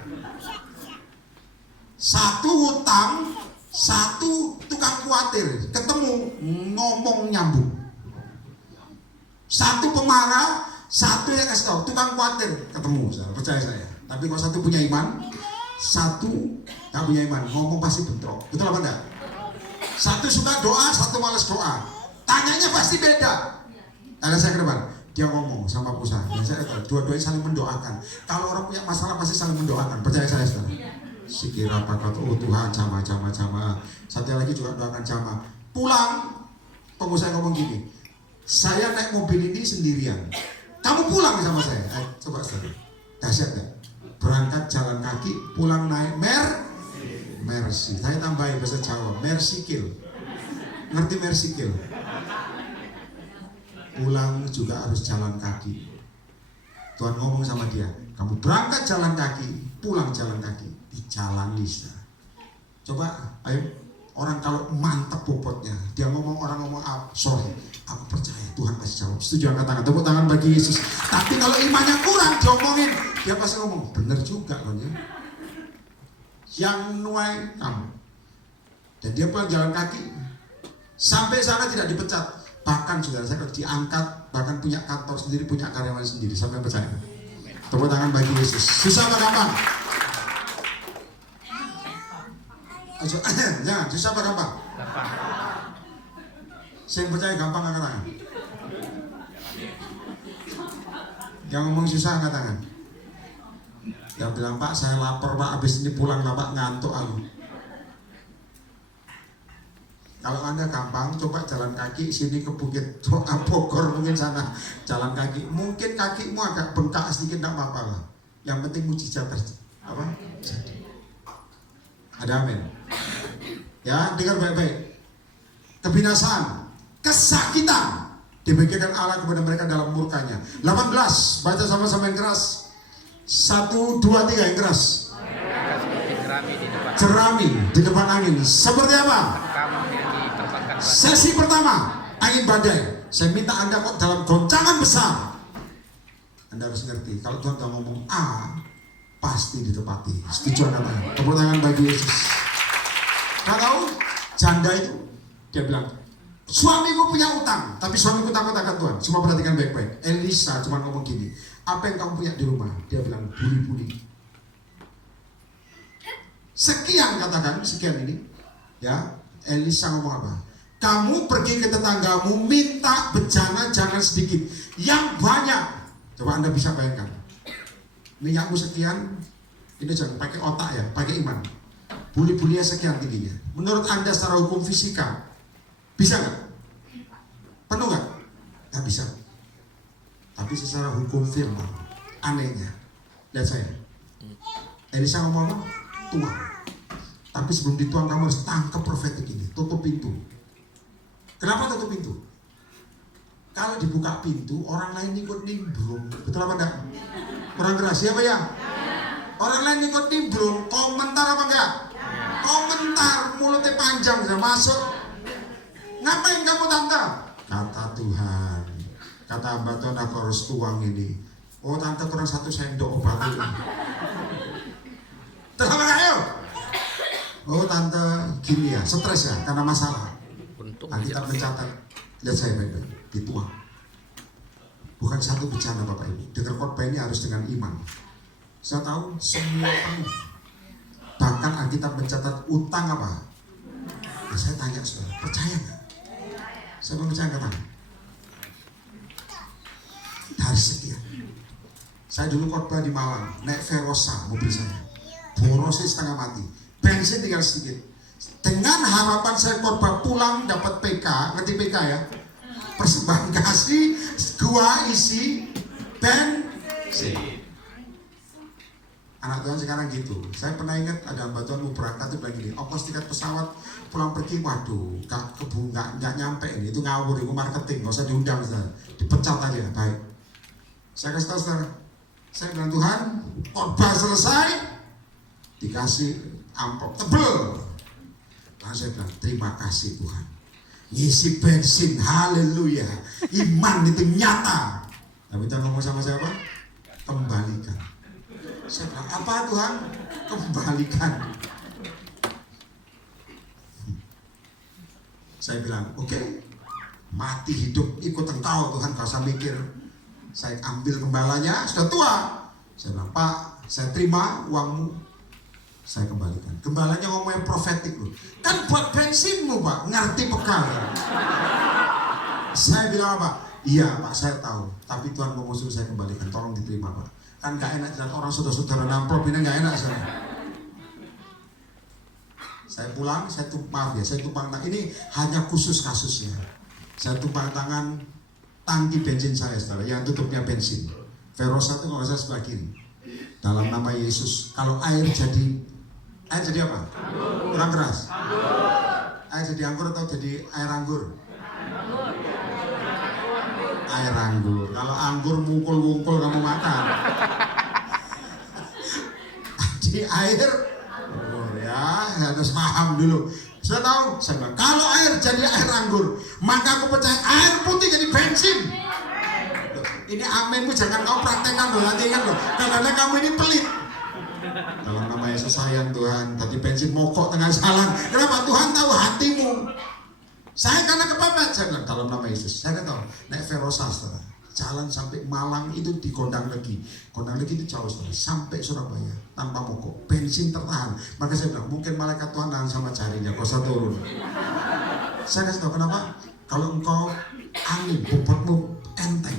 Satu hutang, satu tukang khawatir, ketemu ngomong nyambung. Satu pemarah, satu yang kasih tahu tukang khawatir, ketemu. Percaya saya. Tapi kalau satu punya iman, satu gak punya iman, ngomong pasti bentrok. Betul apa enggak? Satu suka doa, satu malas doa. Tanyanya pasti beda. Ada saya ke depan, dia ngomong sama pengusaha. Dan saya tahu, dua-duanya saling mendoakan. Kalau orang punya masalah pasti saling mendoakan. Percaya saya, saudara. Sikira pakat, oh Tuhan, jama. Satu lagi juga doakan jama. Pulang, pengusaha ngomong gini, saya naik mobil ini sendirian. Kamu pulang sama saya. Coba saudara, dahsyat gak? Berangkat jalan kaki, pulang naik Mercy. Saya tambahin bahasa Jawa, Mercy kill. Ngerti Mercy kill? Pulang juga harus jalan kaki. Tuhan ngomong sama dia, kamu berangkat jalan kaki, pulang jalan kaki. Dijalani. Coba, ayo. Orang kalau mantap bobotnya, dia ngomong, orang ngomong, sorry, aku percaya Tuhan pasti jawab. Setuju, angkat tangan, tepuk tangan bagi Yesus. Tapi kalau imannya kurang, diomongin, dia pasti ngomong, bener juga loh ya. Yang nuai kamu. Dan dia pulang jalan kaki, sampai sana tidak dipecat. Bahkan saudara saya diangkat, bahkan punya kantor sendiri, punya karyawan sendiri, sampai percaya. Tepuk tangan bagi Yesus. Susah apa gampang? Jangan, susah apa gampang? Saya percaya gampang, angkat tangan. Yang ngomong susah, angkat tangan. Yang bilang, Pak, saya lapar Pak, habis ini pulang lah Pak, ngantuk aku. Kalau Anda gampang, coba jalan kaki sini ke Bukit Doa Bogor, mungkin sana jalan kaki. Mungkin kakimu agak bengkak sedikit, tidak apa-apa lah. Yang penting mujizat terjadi. Ada amin. Ya, dengar baik-baik. Kebinasaan, kesakitan Dibagikan Allah kepada mereka dalam murkanya. 18, baca sama-sama yang keras. 1, 2, 3 yang keras. Jerami di depan. Jerami di depan angin. Seperti apa? Kamar yang diterbangkan. Sesi pertama, angin badai. Saya minta Anda kok dalam goncangan besar. Anda harus ngerti, kalau Tuhan sudah ngomong A, pasti ditepati. Setuju kata? Tepuk tangan bagi Yesus. Kau tahu, janda itu, dia bilang, suamiku punya utang, tapi suamiku takut akan Tuhan. Semua perhatikan baik-baik. Elisa cuma ngomong gini, apa yang kamu punya di rumah? Dia bilang, buli-buli. Sekian katakan, sekian ini. Ya, Elisa ngomong apa? Kamu pergi ke tetanggamu, minta bejana jangan sedikit, yang banyak. Coba Anda bisa bayangkan. Minyakmu sekian, ini jangan pakai otak ya, pakai iman. Buli-bulinya sekian tingginya. Menurut Anda secara hukum fisika, bisa nggak? Penuh nggak? Nggak bisa. Tapi secara hukum firman, anehnya, lihat saya. Elisa ngomong apa? Tuang. Tapi sebelum dituang kamu harus tangkap profetik ini, tutup pintu. Kenapa tutup pintu? Kalau dibuka pintu, orang lain ikut nimbrung. Betul apa enggak? Kurang keras, siapa ya? Orang lain ikut nimbrung, komentar apa enggak? Komentar, mulutnya panjang, sudah masuk. Ngapain kamu tante? Kata Tuhan, kata hamba Tuhan aku harus tuang ini. Oh tante kurang 1 sendok obat itu. Terus apa ayo? Oh tante gini ya, stres ya, karena masalah. Alkitab mencatat, lihat saya baik-baik, dituang. Bukan satu bencana Bapak Ibu. Dengar khotbah ini harus dengan iman. Saya tahu semua penuh. Bahkan Alkitab mencatat utang apa? Nah, saya tanya saudara, percaya nggak? Saya percaya kata. Dari sekian. Saya dulu khotbah di Malang, naik Verosa mobil saya. Borosnya setengah mati. Bensin tinggal sedikit. Dengan harapan saya khotbah pulang dapat PK, ngerti PK ya? Persembahan kasih, gua isi bensin. Anak Tuhan sekarang gitu. Saya pernah ingat ada hamba Tuhan mau berangkat tuh bilang gini, ongkos tiket pesawat pulang pergi, waduh, nggak nyampe ini, itu ngawur, itu marketing, nggak usah diundang, saudara. Dipecat aja, baik. Saya kasih tahu saudara, saya bilang Tuhan, khotbah selesai, dikasih amplop tebel. Lalu saya bilang, terima kasih Tuhan. Ngisi bensin, haleluya. Iman itu nyata. Tapi Tuhan ngomong sama saya apa? Kembalikan. Saya bilang, apa Tuhan? Kembalikan. Saya bilang, oke, mati hidup ikut engkau Tuhan, gak usah mikir. Saya ambil gembalanya, sudah tua. Saya bilang, Pak, saya terima uangmu. Saya kembalikan. Gembalanya ngomongnya profetik loh. Kan buat bensinmu Pak, ngerti bekal. Saya bilang apa? Iya Pak, saya tahu. Tapi Tuhan mau suruh saya kembalikan. Tolong diterima Pak. Kan gak enak lihat orang saudara-saudara namplop ini, gak enak saya. Saya pulang, saya tumpang ya, saya tumpang tangan. Ini hanya khusus kasusnya. Saya tumpang tangan tangki bensin saya, saudara, yang tutupnya bensin. Verosa itu kalau saya sebelah kiri. Dalam nama Yesus, kalau air jadi apa? Anggur. Kurang keras. Anggur. Air jadi anggur atau jadi air anggur? Anggur. Air anggur. Kalau anggur mukul-mukul kamu makan. Jadi air anggur ya, harus paham dulu. Sudah tahu? Saya bilang, kalau air jadi air anggur, maka aku percaya air putih jadi bensin. Ini amenmu jangan kau praktekkan loh, latihan loh. Karena kamu ini pelit. Dalam nama Yesus sayang Tuhan, tadi bensin mogok tengah jalan. Kenapa? Tuhan tahu hatimu. Saya karena kepepet, saya bilang dalam nama Yesus. Saya kan tahu, naik Verosa saudara, jalan sampai Malang itu di Gondang Legi. Gondang Legi itu jauh saudara, sampai Surabaya tanpa mogok, bensin tertahan. Maka saya bilang, mungkin malaikat Tuhan tahan sama jarinya, kau usah turun. Saya kasih tahu kenapa? Kalau engkau angin, bobotmu enteng,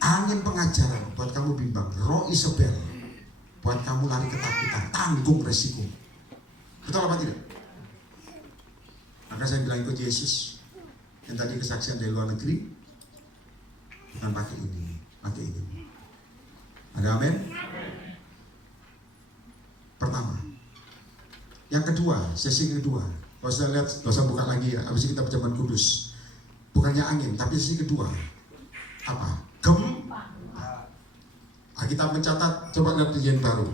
angin pengajaran buat kamu bimbang, roh Isabel buat kamu lari ketakutan, tanggung resiko. Betul apa tidak? Maka saya bilang ikut Yesus. Yang tadi kesaksian dari luar negeri, bukan pakai ini, pakai ini. Ada amin? Pertama. Yang kedua, sesi kedua. Kalau saya lihat, kalau saya buka lagi ya, habis itu kita berjaman kudus. Bukannya angin, tapi sesi kedua. apa? Nah, kita mencatat, coba lihat perjanjian baru.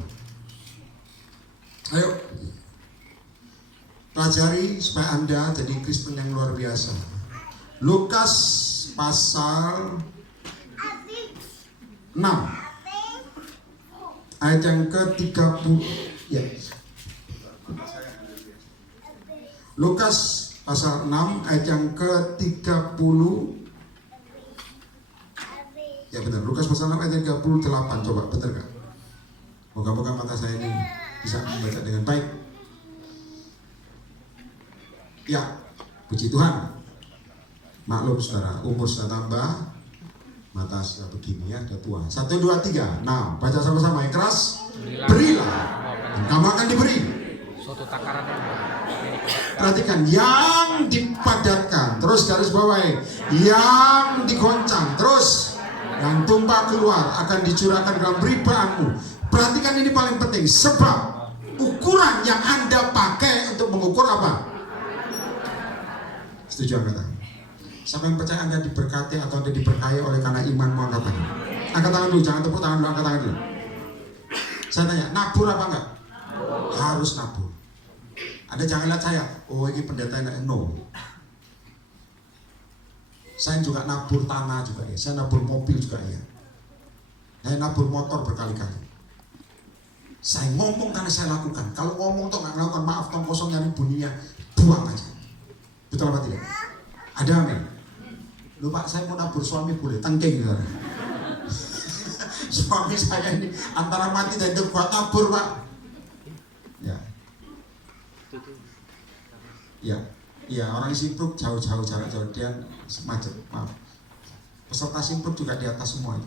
Ayo pelajari supaya Anda jadi Kristen yang luar biasa. Lukas pasal 6 ayat yang ke-30 ya. Lukas pasal 6 ayat yang ke-30. Ya benar, Lukas pasal 6 ayat yang ke-38. Coba benar gak? Moga-moga mata saya ini bisa membaca dengan baik. Ya, puji Tuhan. Maklum saudara, umur sudah tambah, mata sudah begini ya, sudah tua. 1, 2, 3. Nah, baca sama-sama yang keras. Berilah, dan kamu akan diberi. Suatu takaran yang Perhatikan, yang dipadatkan, terus garis bawahi, yang digoncang, terus yang tumpah keluar akan dicurahkan dalam ribaanmu. Perhatikan ini paling penting, sebab ukuran yang Anda pakai untuk mengukur apa? Setuju Anda? Siapa yang percaya Anda diberkati atau Anda diberkahi oleh karena iman, mau angkat tangan? Angkat tangan dulu, jangan tepuk tangan dulu, angkat tangan dulu. Saya tanya, nabur apa enggak? Harus nabur. Anda jangan lihat saya, oh ini pendeta yang no. Saya juga nabur tanah juga ya, saya nabur mobil juga ya. Saya nabur motor berkali-kali. Saya ngomong karena saya lakukan. Kalau ngomong tuh nggak melakukan, maaf tong kosong nyari bunyinya, buang aja. Betul apa tidak? Ada amin. Loh Pak, saya mau nabur suami boleh, tangking gitu. Suami saya ini antara mati dan hidup buat nabur Pak. Ya. Ya, iya orang Simpruk jauh-jauh jarak jauh dia macet, maaf. Peserta Simpruk juga di atas semua itu.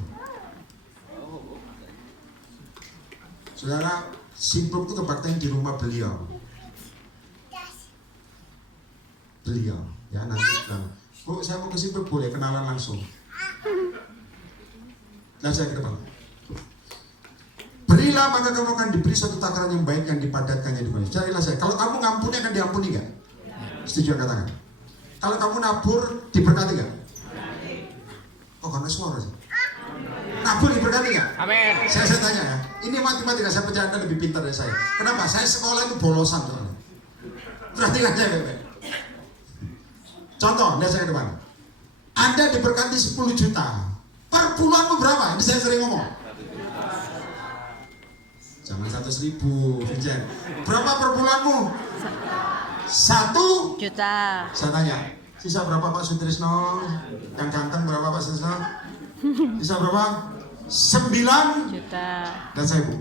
Saudara, Simpruk itu kebaktian di rumah beliau. Beliau, ya nanti bilang, Bu, saya mau ke Simpruk boleh kenalan langsung. Nah saya ke depan. Berilah maka kamu akan diberi suatu takaran yang baik yang dipadatkan yang dipadatkan. Carilah saya. Kalau kamu ngampuni akan diampuni nggak? Setuju katakan. Kalau kamu nabur diberkati nggak? Oh karena suara sih. Nabur diberkati nggak? Amin. Saya tanya ya. Ini matematika saya percaya Anda lebih pintar dari saya. Kenapa? Saya sekolah itu bolosan soalnya. Perhatikan saya baik-baik. Contoh, lihat saya ke depan. Anda diberkati 10 juta. Per bulanmu berapa? Ini saya sering ngomong. Jangan 100.000, Vincent. Berapa per bulanmu? 1 juta. Saya tanya, sisa berapa Pak Sutrisno? Yang ganteng berapa Pak Sutrisno? Sisa berapa? 9 Juta. Dan saya Bu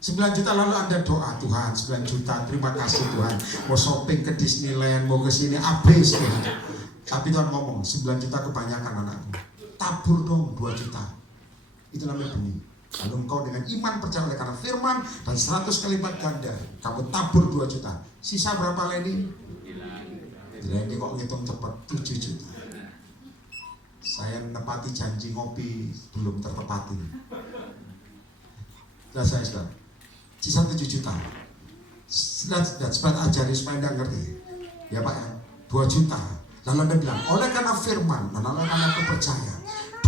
9 juta lalu Anda doa, Tuhan 9 juta, terima kasih Tuhan. Mau shopping ke Disneyland, mau ke sini, habis Tuhan. Tapi Tuhan ngomong, 9 juta kebanyakan anakku. Tabur dong 2 juta. Itu namanya benih. Lalu engkau dengan iman percaya oleh karena firman dan 100 kali lipat ganda, kamu tabur 2 juta. Sisa berapa Leni? Leni kok ngitung cepat, 7 juta. Saya menepati janji ngopi belum tertepati. Nah saya sudah sisa 7 juta. Supaya ajari supaya Anda ngerti. Ya Pak ya, 2 juta. Lalu Anda bilang, oleh karena firman dan oleh karena aku percaya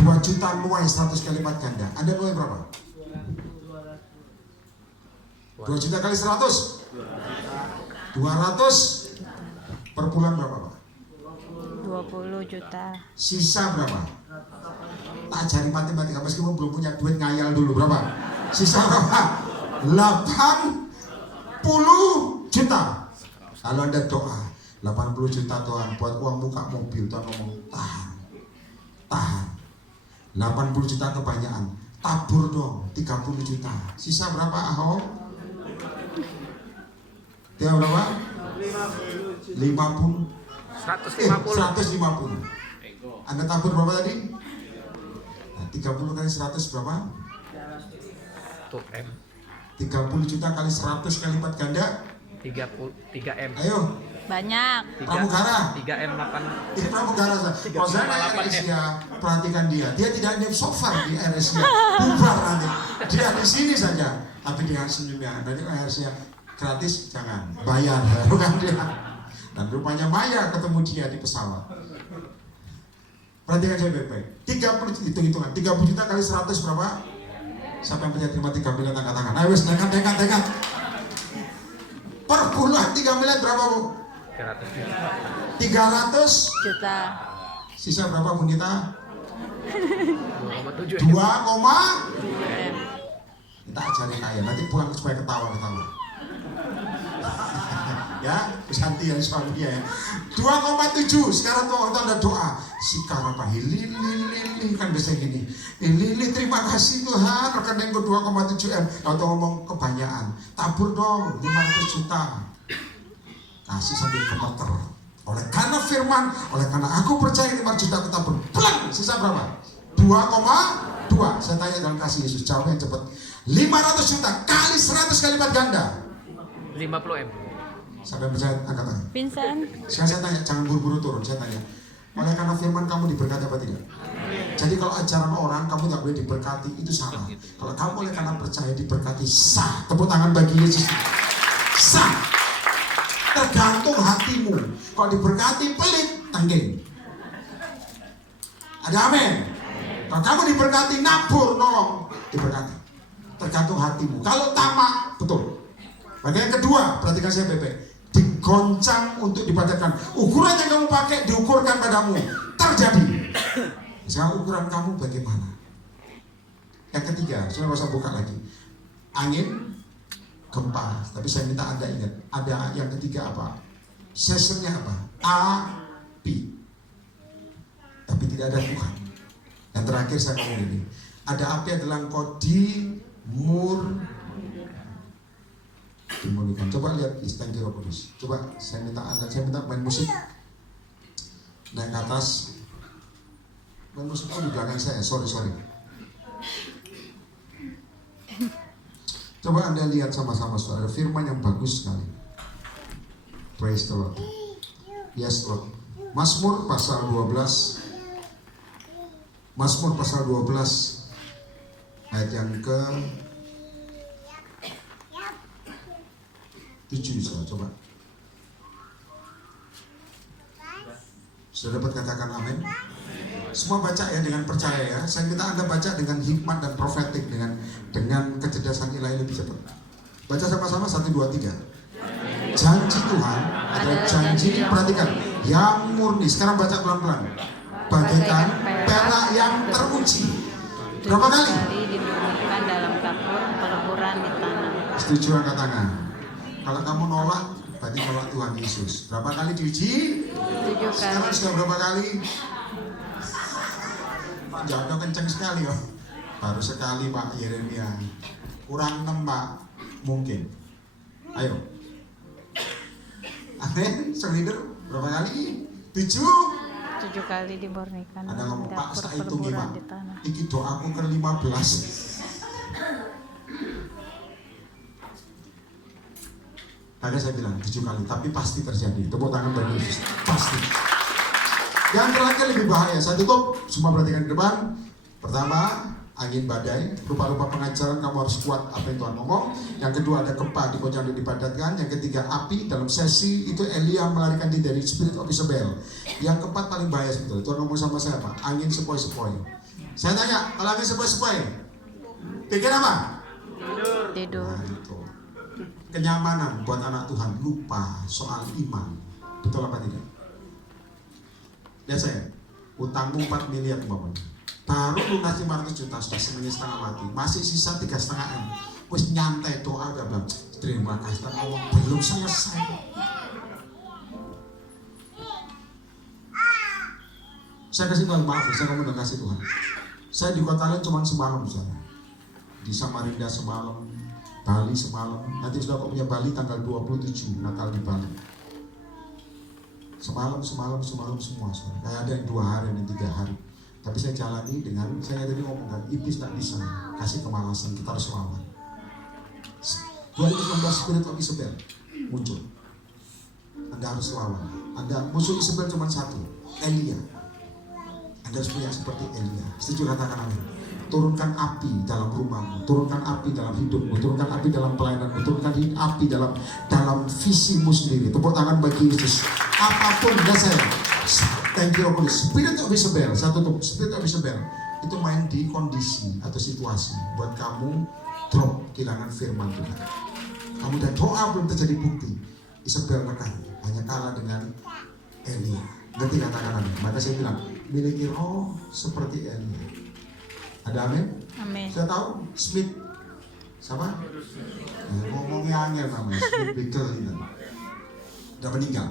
2 juta nuai 100 kali lipat ganda. Anda nuai berapa? 2 juta kali 100 200 per bulan berapa Pak? 20 juta. Sisa berapa? Tak ajari matematika meskipun belum punya duit, ngayal dulu berapa? Sisa berapa? 80 juta. Lalu Anda doa 80 juta Tuhan buat uang muka mobil. Tuhan ngomong tahan 80 juta kebanyakan, tabur dong 30 juta. Sisa berapa Ahok? Dia berapa? 50 150. Anda tabur berapa tadi? Nah, 30 kali 100 berapa? 2M. 30 juta kali 100 kali lipat ganda 3M. Ayo Banyak. Pramugara 3M 8. Ini pramugara. Kalau saya naik AirAsia, perhatikan dia tidak nyep sofa di AirAsia, bubar nanti. Dia di sini saja, tapi dengan senyumnya. Nanti AirAsia gratis, jangan bayar, bukan dia. Dan rupanya Maya ketemu dia di pesawat. Perhatikan saya baik-baik. 30 hitung-hitungan. 30 juta kali 100 berapa? Siapa yang percaya terima 3 miliar angkat tangan? Ayo wes dekat. Per bulan 3 miliar berapa Bu? 300 juta. 300 Juta. sisa berapa Bu kita? 2,7 2, M. kita ajarin ayah nanti pulang supaya ketawa ya Santi yang suami dia ya 2,7 sekarang tuh ada doa sikar apa lili kan biasa gini lili terima kasih Tuhan rekening gue 2,7 M atau ngomong kebanyakan tabur dong 500 juta kasih sambil gemeter oleh karena firman oleh karena aku percaya 5 juta ketabur pulang sisa berapa 2,2 saya tanya dalam kasih Yesus jawab yang cepat 500 juta kali 100 kalimat ganda 50 M. sampai percaya angkat tangan. Vincent. Sekarang saya tanya, jangan buru-buru turun. Saya tanya, oleh karena firman kamu diberkati apa tidak? Jadi kalau ajaran orang kamu tidak boleh diberkati itu salah. Kalau kamu oleh karena percaya diberkati sah. Tepuk tangan bagi Yesus. Sah. Tergantung hatimu. Kalau diberkati pelit, tanggeng. Ada amin. Kalau kamu diberkati nabur, nolong, diberkati. Tergantung hatimu. Kalau tamak, betul. Bagian kedua, perhatikan saya baik-baik. Digoncang untuk dibacakan. Ukuran yang kamu pakai diukurkan padamu. Terjadi. Sekarang ukuran kamu bagaimana? Yang ketiga, saya nggak usah buka lagi. Angin, gempa. Tapi saya minta Anda ingat, ada yang ketiga apa? Seasonnya apa? Api. Tapi tidak ada Tuhan. Yang terakhir saya ngomong ini. Ada api adalah engkau dimurnikan. Coba lihat thank you Roh Kudus. Coba saya minta main musik. Naik ke atas. Main musik di belakang saya. Sorry. Coba Anda lihat sama-sama saudara. Firman yang bagus sekali. Praise the Lord. Yes Lord. Mazmur pasal 12. Mazmur pasal 12 ayat yang ke 7 saya coba. Sudah dapat katakan amin? Semua baca ya dengan percaya ya. Saya minta Anda baca dengan hikmat dan profetik dengan kecerdasan ilahi lebih cepat. Baca sama-sama 1, 2, 3. Janji Tuhan adalah janji, perhatikan, yang murni. Sekarang baca pelan-pelan. Bagaikan perak yang teruji. Berapa kali? Dimurnikan dalam dapur peleburan di tanah. Setuju angkat tangan. Kalau kamu nolak, berarti nolak Tuhan Yesus. Berapa kali diuji? 7 kali. Sekarang sudah berapa kali? Jatuh kenceng sekali oh. Baru sekali Pak Yeremia. Kurang 6 Pak. Mungkin. Ayo. Amin. Selider berapa kali? 7 kali dimurnikan ada ngomong dalam Pak dapur saya hitung ya Pak. peleburan di tanah. Iki doaku ke-15. Tadi saya bilang 7 kali, tapi pasti terjadi. Tepuk tangan bagi Yesus. Pasti. Yang terakhir lebih bahaya. Saya tutup, semua perhatikan ke depan. Pertama, angin badai. Rupa-rupa pengajaran kamu harus kuat apa yang Tuhan ngomong. Yang kedua ada gempa di kota yang dipadatkan. Yang ketiga api dalam sesi itu Elia melarikan diri dari spirit of Isabel. Yang keempat paling bahaya sebetulnya. Tuhan ngomong sama saya Pak, angin sepoi-sepoi. Saya tanya, kalau angin sepoi-sepoi, pikir apa? Tidur. Nah, itu. Kenyamanan buat anak Tuhan, lupa soal iman. Betul apa tidak? Lihat saya, utangmu 4 miliar umpamanya. Baru lunas 500 juta, sudah setengah mati. Masih sisa 3,5 M. Wis nyantai doa udah bilang, terima kasih Allah, belum selesai. Saya kasih Tuhan maaf, saya ngomong kasih Tuhan. Saya di kota lain cuma semalam misalnya. Di Samarinda semalam, Bali semalam. Nanti sudah kok punya Bali tanggal 27 Natal di Bali. Semalam semua. Kayak ada yang 2 hari, ada yang 3 hari. Tapi saya jalani dengan, saya tadi ngomong kan, iblis tak bisa kasih kemalasan, kita harus lawan. 2019 spirit of Isabel muncul. Anda harus lawan. Anda musuh Isabel cuma satu, Elia. Anda harus punya seperti Elia. Setuju katakan amin. Turunkan api dalam rumahmu, turunkan api dalam hidupmu, turunkan api dalam pelayananmu, turunkan api dalam visimu sendiri. Tepuk tangan bagi Yesus. Apapun, dan saya Thank you, Holy Spirit of Isabel. Satu tuh, Spirit of Isabel itu main di kondisi atau situasi buat kamu drop kehilangan firman Tuhan. Kamu udah doa belum terjadi bukti. Isabel menekan, hanya kalah dengan Elia. Ngerti kata-kata? Maka saya bilang, miliki roh seperti Elia. Ada amin? Amin. Saya tahu Smith siapa? Ngomongnya angel namanya Smith Bigel ini. Udah meninggal.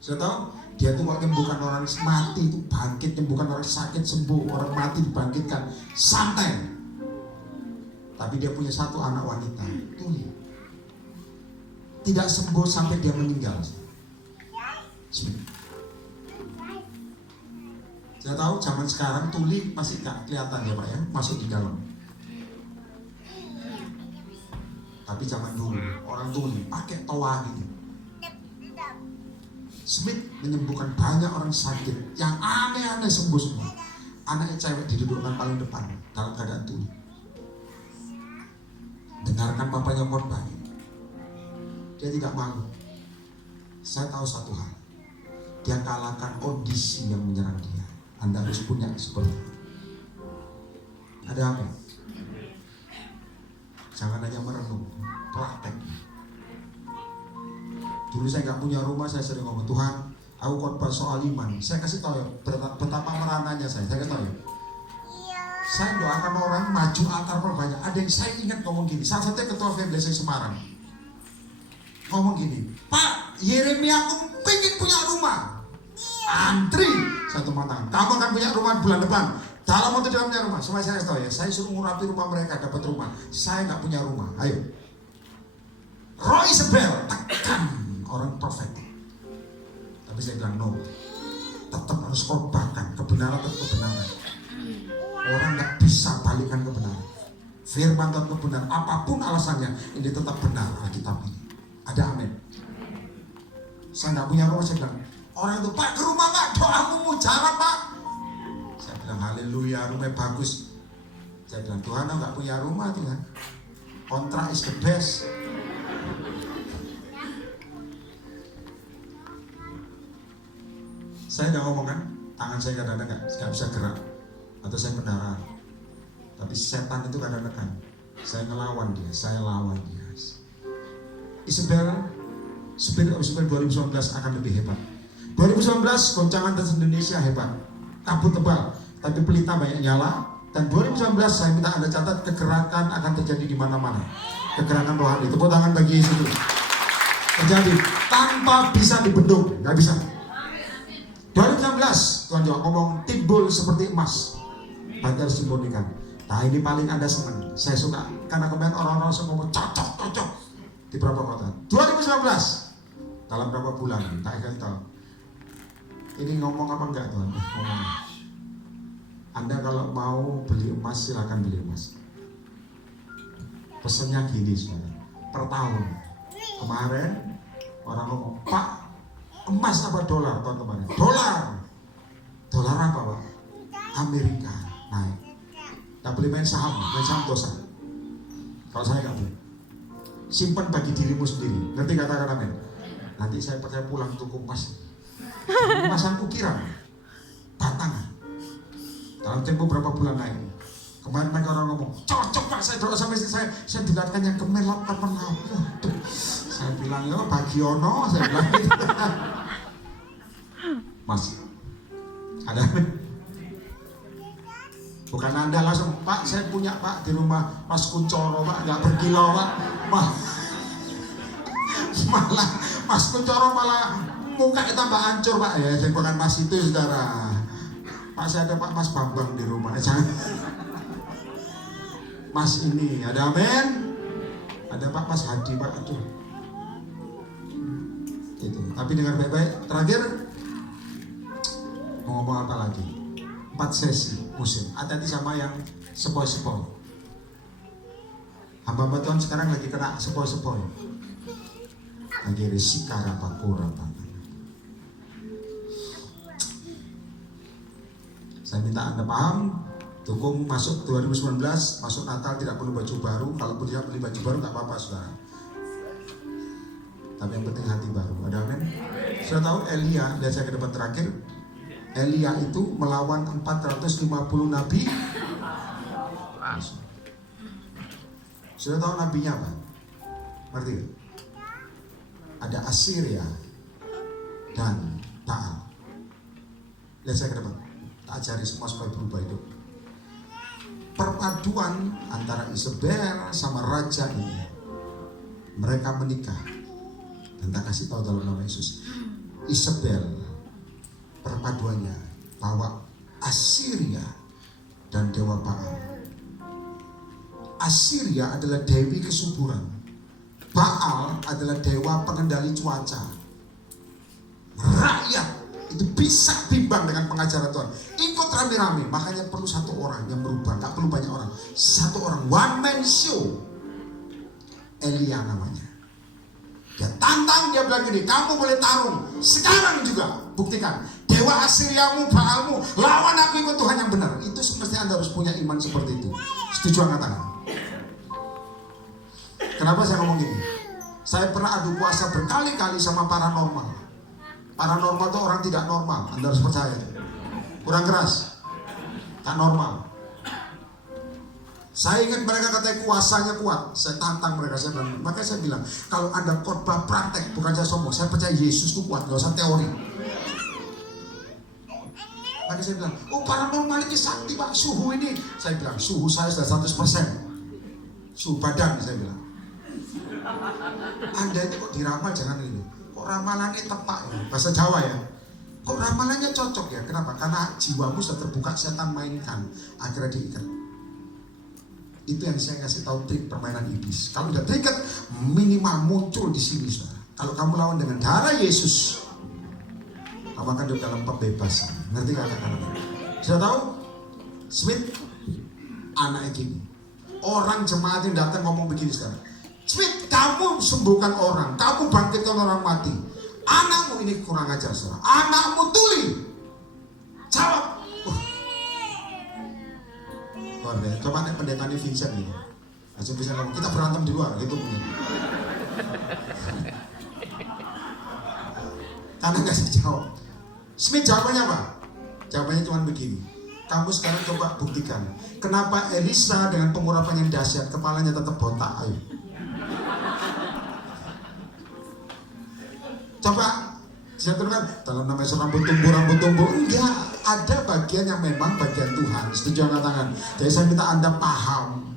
Saya tahu dia tuh kok nyembuhkan orang mati itu bangkit, nyembuhkan orang sakit sembuh, orang mati dibangkitkan, santai. Tapi dia punya satu anak wanita, Tuli. Tidak sembuh sampai dia meninggal. Smith. Saya tahu zaman sekarang Tuli masih gak kelihatan ya Pak ya, masuk di dalam. Tapi zaman dulu orang Tuli pakai toa gitu. Smith menyembuhkan banyak orang sakit yang aneh-aneh sembuh semua. Anaknya cewek didudukkan paling depan dalam keadaan tuli. Dengarkan bapaknya korban. Dia tidak malu. Saya tahu satu hal. Dia kalahkan kondisi yang menyerang dia. Anda harus punya seperti itu. Ada apa? Jangan hanya merenung, praktek. Dulu saya nggak punya rumah, saya sering ngomong, Tuhan, aku khotbah soal iman. Saya kasih tahu ya, betapa merananya saya kasih tahu ya. Saya doakan orang maju altar perbanyak. Ada yang saya ingat ngomong gini. Salah satunya ketua FMDC Semarang ngomong gini, Pak, Yeremia aku pengen punya rumah. Antri satu matang. Kamu akan punya rumah bulan depan. Dalam waktu dalam punya rumah. Semua saya kasih tahu ya. Saya suruh ngurapi rumah mereka dapat rumah. Saya nggak punya rumah. Ayo. Roh Isabel tekan orang profetik. Tapi saya bilang no. Tetap harus korbankan kebenaran tetap kebenaran. Orang nggak bisa balikan kebenaran. Firman tetap benar. Apapun alasannya, ini tetap benar Alkitab ini. Ada amin. Saya nggak punya rumah, saya bilang orang itu, Pak ke rumah Pak, doamu mujarab Pak. Saya bilang haleluya, rumah bagus. Saya bilang Tuhan nggak punya rumah Tuhan. Kontrak is the best. Saya udah ngomong kan, tangan saya kadang-kadang nggak bisa gerak, atau saya pendarahan. Tapi setan itu kadang-kadang saya ngelawan dia, saya lawan dia. Isabel, Spirit of Isabel 2019 akan lebih hebat. 2019 goncangan atas Indonesia hebat, kabut tebal, tapi pelita banyak nyala. Dan 2019 saya minta Anda catat, kegerakan akan terjadi di mana-mana. Kegerakan rohani. Tepuk tangan bagi Yesus dulu. Terjadi tanpa bisa dibendung, nggak bisa. 2019 Tuhan juga ngomong timbul seperti emas, berarti harus dimurnikan. Nah ini paling Anda senang, saya suka karena kemarin orang-orang ngomong cocok di beberapa kota. 2019 dalam berapa bulan tak akan tahu. Ini ngomong apa enggak Tuhan? Ngomong. Anda kalau mau beli emas silakan beli emas. Pesennya gini saudara, per tahun. Kemarin orang ngomong, Pak, emas apa dolar tahun kemarin? Dolar apa Pak? Amerika naik. Tak boleh main saham dosa. Kalau saya nggak boleh. Simpan bagi dirimu sendiri. Nanti kata-kata men. Nanti saya pulang tuku emas. Emasan ukiran, batangan. Dalam tempo berapa bulan naik. Kemarin mereka orang ngomong, cocok Pak, saya doa sama istri saya dengarkan yang kemelap kapan aku. Saya bilang yo Bagiono, saya bilang gitu. Mas, ada? Bukan Anda langsung, Pak, saya punya Pak di rumah Mas Kuncoro Pak, nggak berkilau Pak, malah Mas Kuncoro malah mukanya tambah hancur Pak ya, saya bukan Mas itu saudara. Pak saya ada Pak Mas Bambang di rumah, jangan. Mas ini, ada amin? Ada Pak Mas Hadi Pak, aduh. Itu, tapi dengar baik-baik. Terakhir mau ngomong apa lagi? 4 sesi musim. Hati-hati sama yang sepoi-sepoi. Hamba-hamba Tuhan sekarang lagi kena sepoi-sepoi. Lagi risika rapakura. Saya minta Anda paham. Dukung masuk 2019, masuk Natal tidak perlu baju baru. Kalau tidak beli baju baru nggak apa-apa saudara. Tapi yang penting hati baru. Ada amin? Sudah tahu Elia, lihat saya ke depan terakhir. Elia itu melawan 450 nabi. Sudah tahu nabinya apa? Ngerti gak? Ada Assyria dan Baal. Lihat saya ke depan. Tak ajari semua supaya berubah hidup. Perpaduan antara Isabel sama raja ini, mereka menikah. Dan tak kasih tahu dalam nama Yesus. Isabel perpaduannya bahwa Assyria dan dewa Baal. Assyria adalah dewi kesuburan. Baal adalah dewa pengendali cuaca. Rakyat itu bisa bimbang dengan pengajaran Tuhan. Ikut rame-rame. Makanya perlu satu orang yang berubah. Gak perlu banyak orang. Satu orang. One man show. Elia namanya. Dia tantang, dia bilang gini, kamu boleh tarung sekarang juga, buktikan dewa Asyriamu, Baalmu, lawan aku, ikut Tuhan yang benar. Itu semestinya Anda harus punya iman seperti itu. Setuju angkat tangan? Kenapa saya ngomong gini? Saya pernah adu kuasa berkali-kali sama paranormal. Paranormal itu orang tidak normal, Anda harus percaya. Kurang keras, tak normal. Saya ingat mereka katanya kuasanya kuat. Saya tantang mereka, saya bilang, makanya saya bilang, kalau Anda khotbah praktek, bukan saya sombong, saya percaya Yesus itu kuat, gak usah teori. Makanya saya bilang, oh paranormal ini sakti Pak, suhu ini. Saya bilang, suhu saya sudah 100%. Suhu badan, saya bilang. Anda itu kok diramal jangan ini. Kok ramalannya tepat ya? Bahasa Jawa ya. Kok ramalannya cocok ya? Kenapa? Karena jiwamu sudah terbuka, setan mainkan. Akhirnya diikat. Itu yang saya kasih tahu trik permainan iblis. Kalau udah terikat, minimal muncul di sini, saudara. Kalau kamu lawan dengan darah Yesus, kamu akan hidup dalam pembebasan. Ngerti kata-kata? Sudah tahu? Smith, anak gini. Orang jemaat yang datang ngomong begini sekarang. Smith, kamu sembuhkan orang, kamu bangkitkan orang mati. Anakmu ini kurang ajar, saudara. Anakmu tuli. Jawab. Coba nih pendeta ini Vincent gitu. Langsung bisa ngomong, kita berantem di luar gitu mungkin. Karena gak bisa jawab. Smith jawabannya apa? Jawabannya cuma begini. Kamu sekarang coba buktikan. Kenapa Elisa dengan pengurapan yang dahsyat kepalanya tetap botak? Ayo. Coba saya turunkan dalam nama Yesus, rambut tumbuh. Enggak, ada bagian yang memang bagian Tuhan. Setuju angkat tangan. Jadi saya minta Anda paham.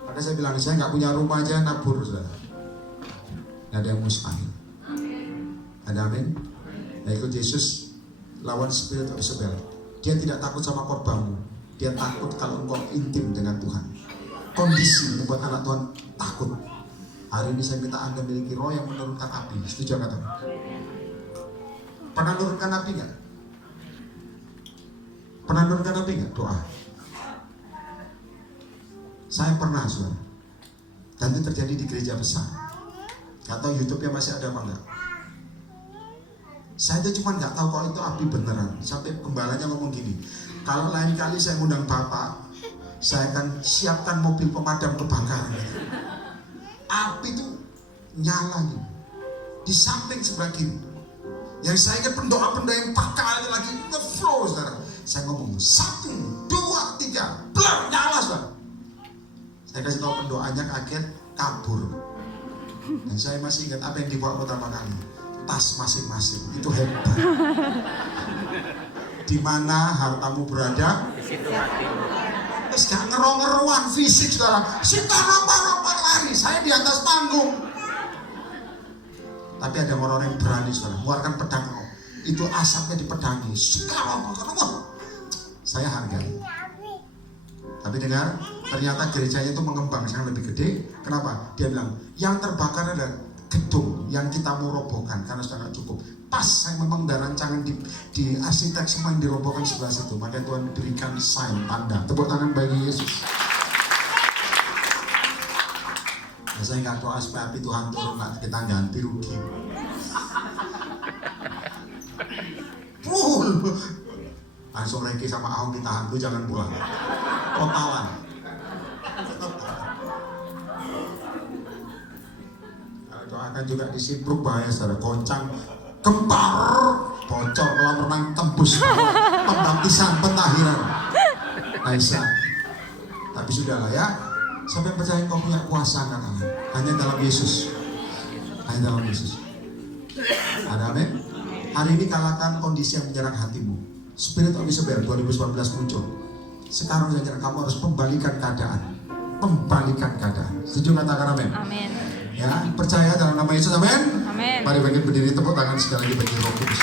Maka saya bilang, saya nggak punya rumah aja nabur, saudara. Nggak ada yang mustahil. Ada amin. Nah, ikut Yesus lawan spirit of Isabel. Dia tidak takut sama korbanmu. Dia takut kalau engkau intim dengan Tuhan. Kondisi membuat anak Tuhan takut. Hari ini saya minta Anda memiliki roh yang menurunkan api. Setuju nggak? Pernah menurunkan api nggak? Pernah menurunkan api nggak? Doa. Saya pernah, saudara. Dan itu terjadi di gereja besar. Gak tahu YouTube-nya masih ada apa enggak. Saya itu cuma nggak tahu kalau itu api beneran. Sampai gembalanya ngomong gini, kalau lain kali saya ngundang Bapak, saya akan siapkan mobil pemadam kebakaran. Api itu nyala nih di samping sebelah kiri. Yang saya ingat pendoa-pendoa yang pakal itu lagi nge-flow, saudara. Saya ngomong 1, 2, 3, blam, nyala, saudara. Saya kasih tahu pendoanya, kaget, kabur. Dan saya masih ingat apa yang dibawa pertama kali. Tas masing-masing. Itu hebat. Di mana hartamu berada, Di situ hatimu. terus gak ngeruan fisik, saudara. Kita lomba-lomba lari, saya di atas panggung. Tapi ada orang yang berani, saudara, mengeluarkan pedang. Itu asapnya dipedangi. Sekarang, saya hargai. Tapi dengar, ternyata gerejanya itu mengembang sangat lebih gede. Kenapa? Dia bilang, yang terbakar adalah gedung yang kita mau robohkan karena sudah gak cukup. Pas saya memang ada rancangan di arsitek semua yang dirobohkan sebelah situ. Maka Tuhan berikan sign, tanda. Tepuk tangan bagi Yesus. Nah, saya nggak doa supaya api Tuhan turun, kita ganti rugi. Langsung Reki sama Ahong ditahan, lu jangan pulang. Totalan. Kalau doakan juga di Sibruk bahaya, saudara. Goncang, gempar, Bocor kolam renang tembus pembaptisan pentahiran. Aisyah. Tapi sudahlah ya. Siapa yang percaya kau punya kuasa katanya? Hanya dalam Yesus. Hanya dalam Yesus. Ada amin? Hari ini kalahkan kondisi yang menyerang hatimu. Spirit of Isabel 2019 muncul. Sekarang saya kira kamu harus membalikan keadaan. Membalikan keadaan. Setuju katakan amin? Amin. Ya, percaya dalam nama Yesus, amin? Amin. Mari bangkit berdiri, tepuk tangan sekali lagi bagi Roh Kudus.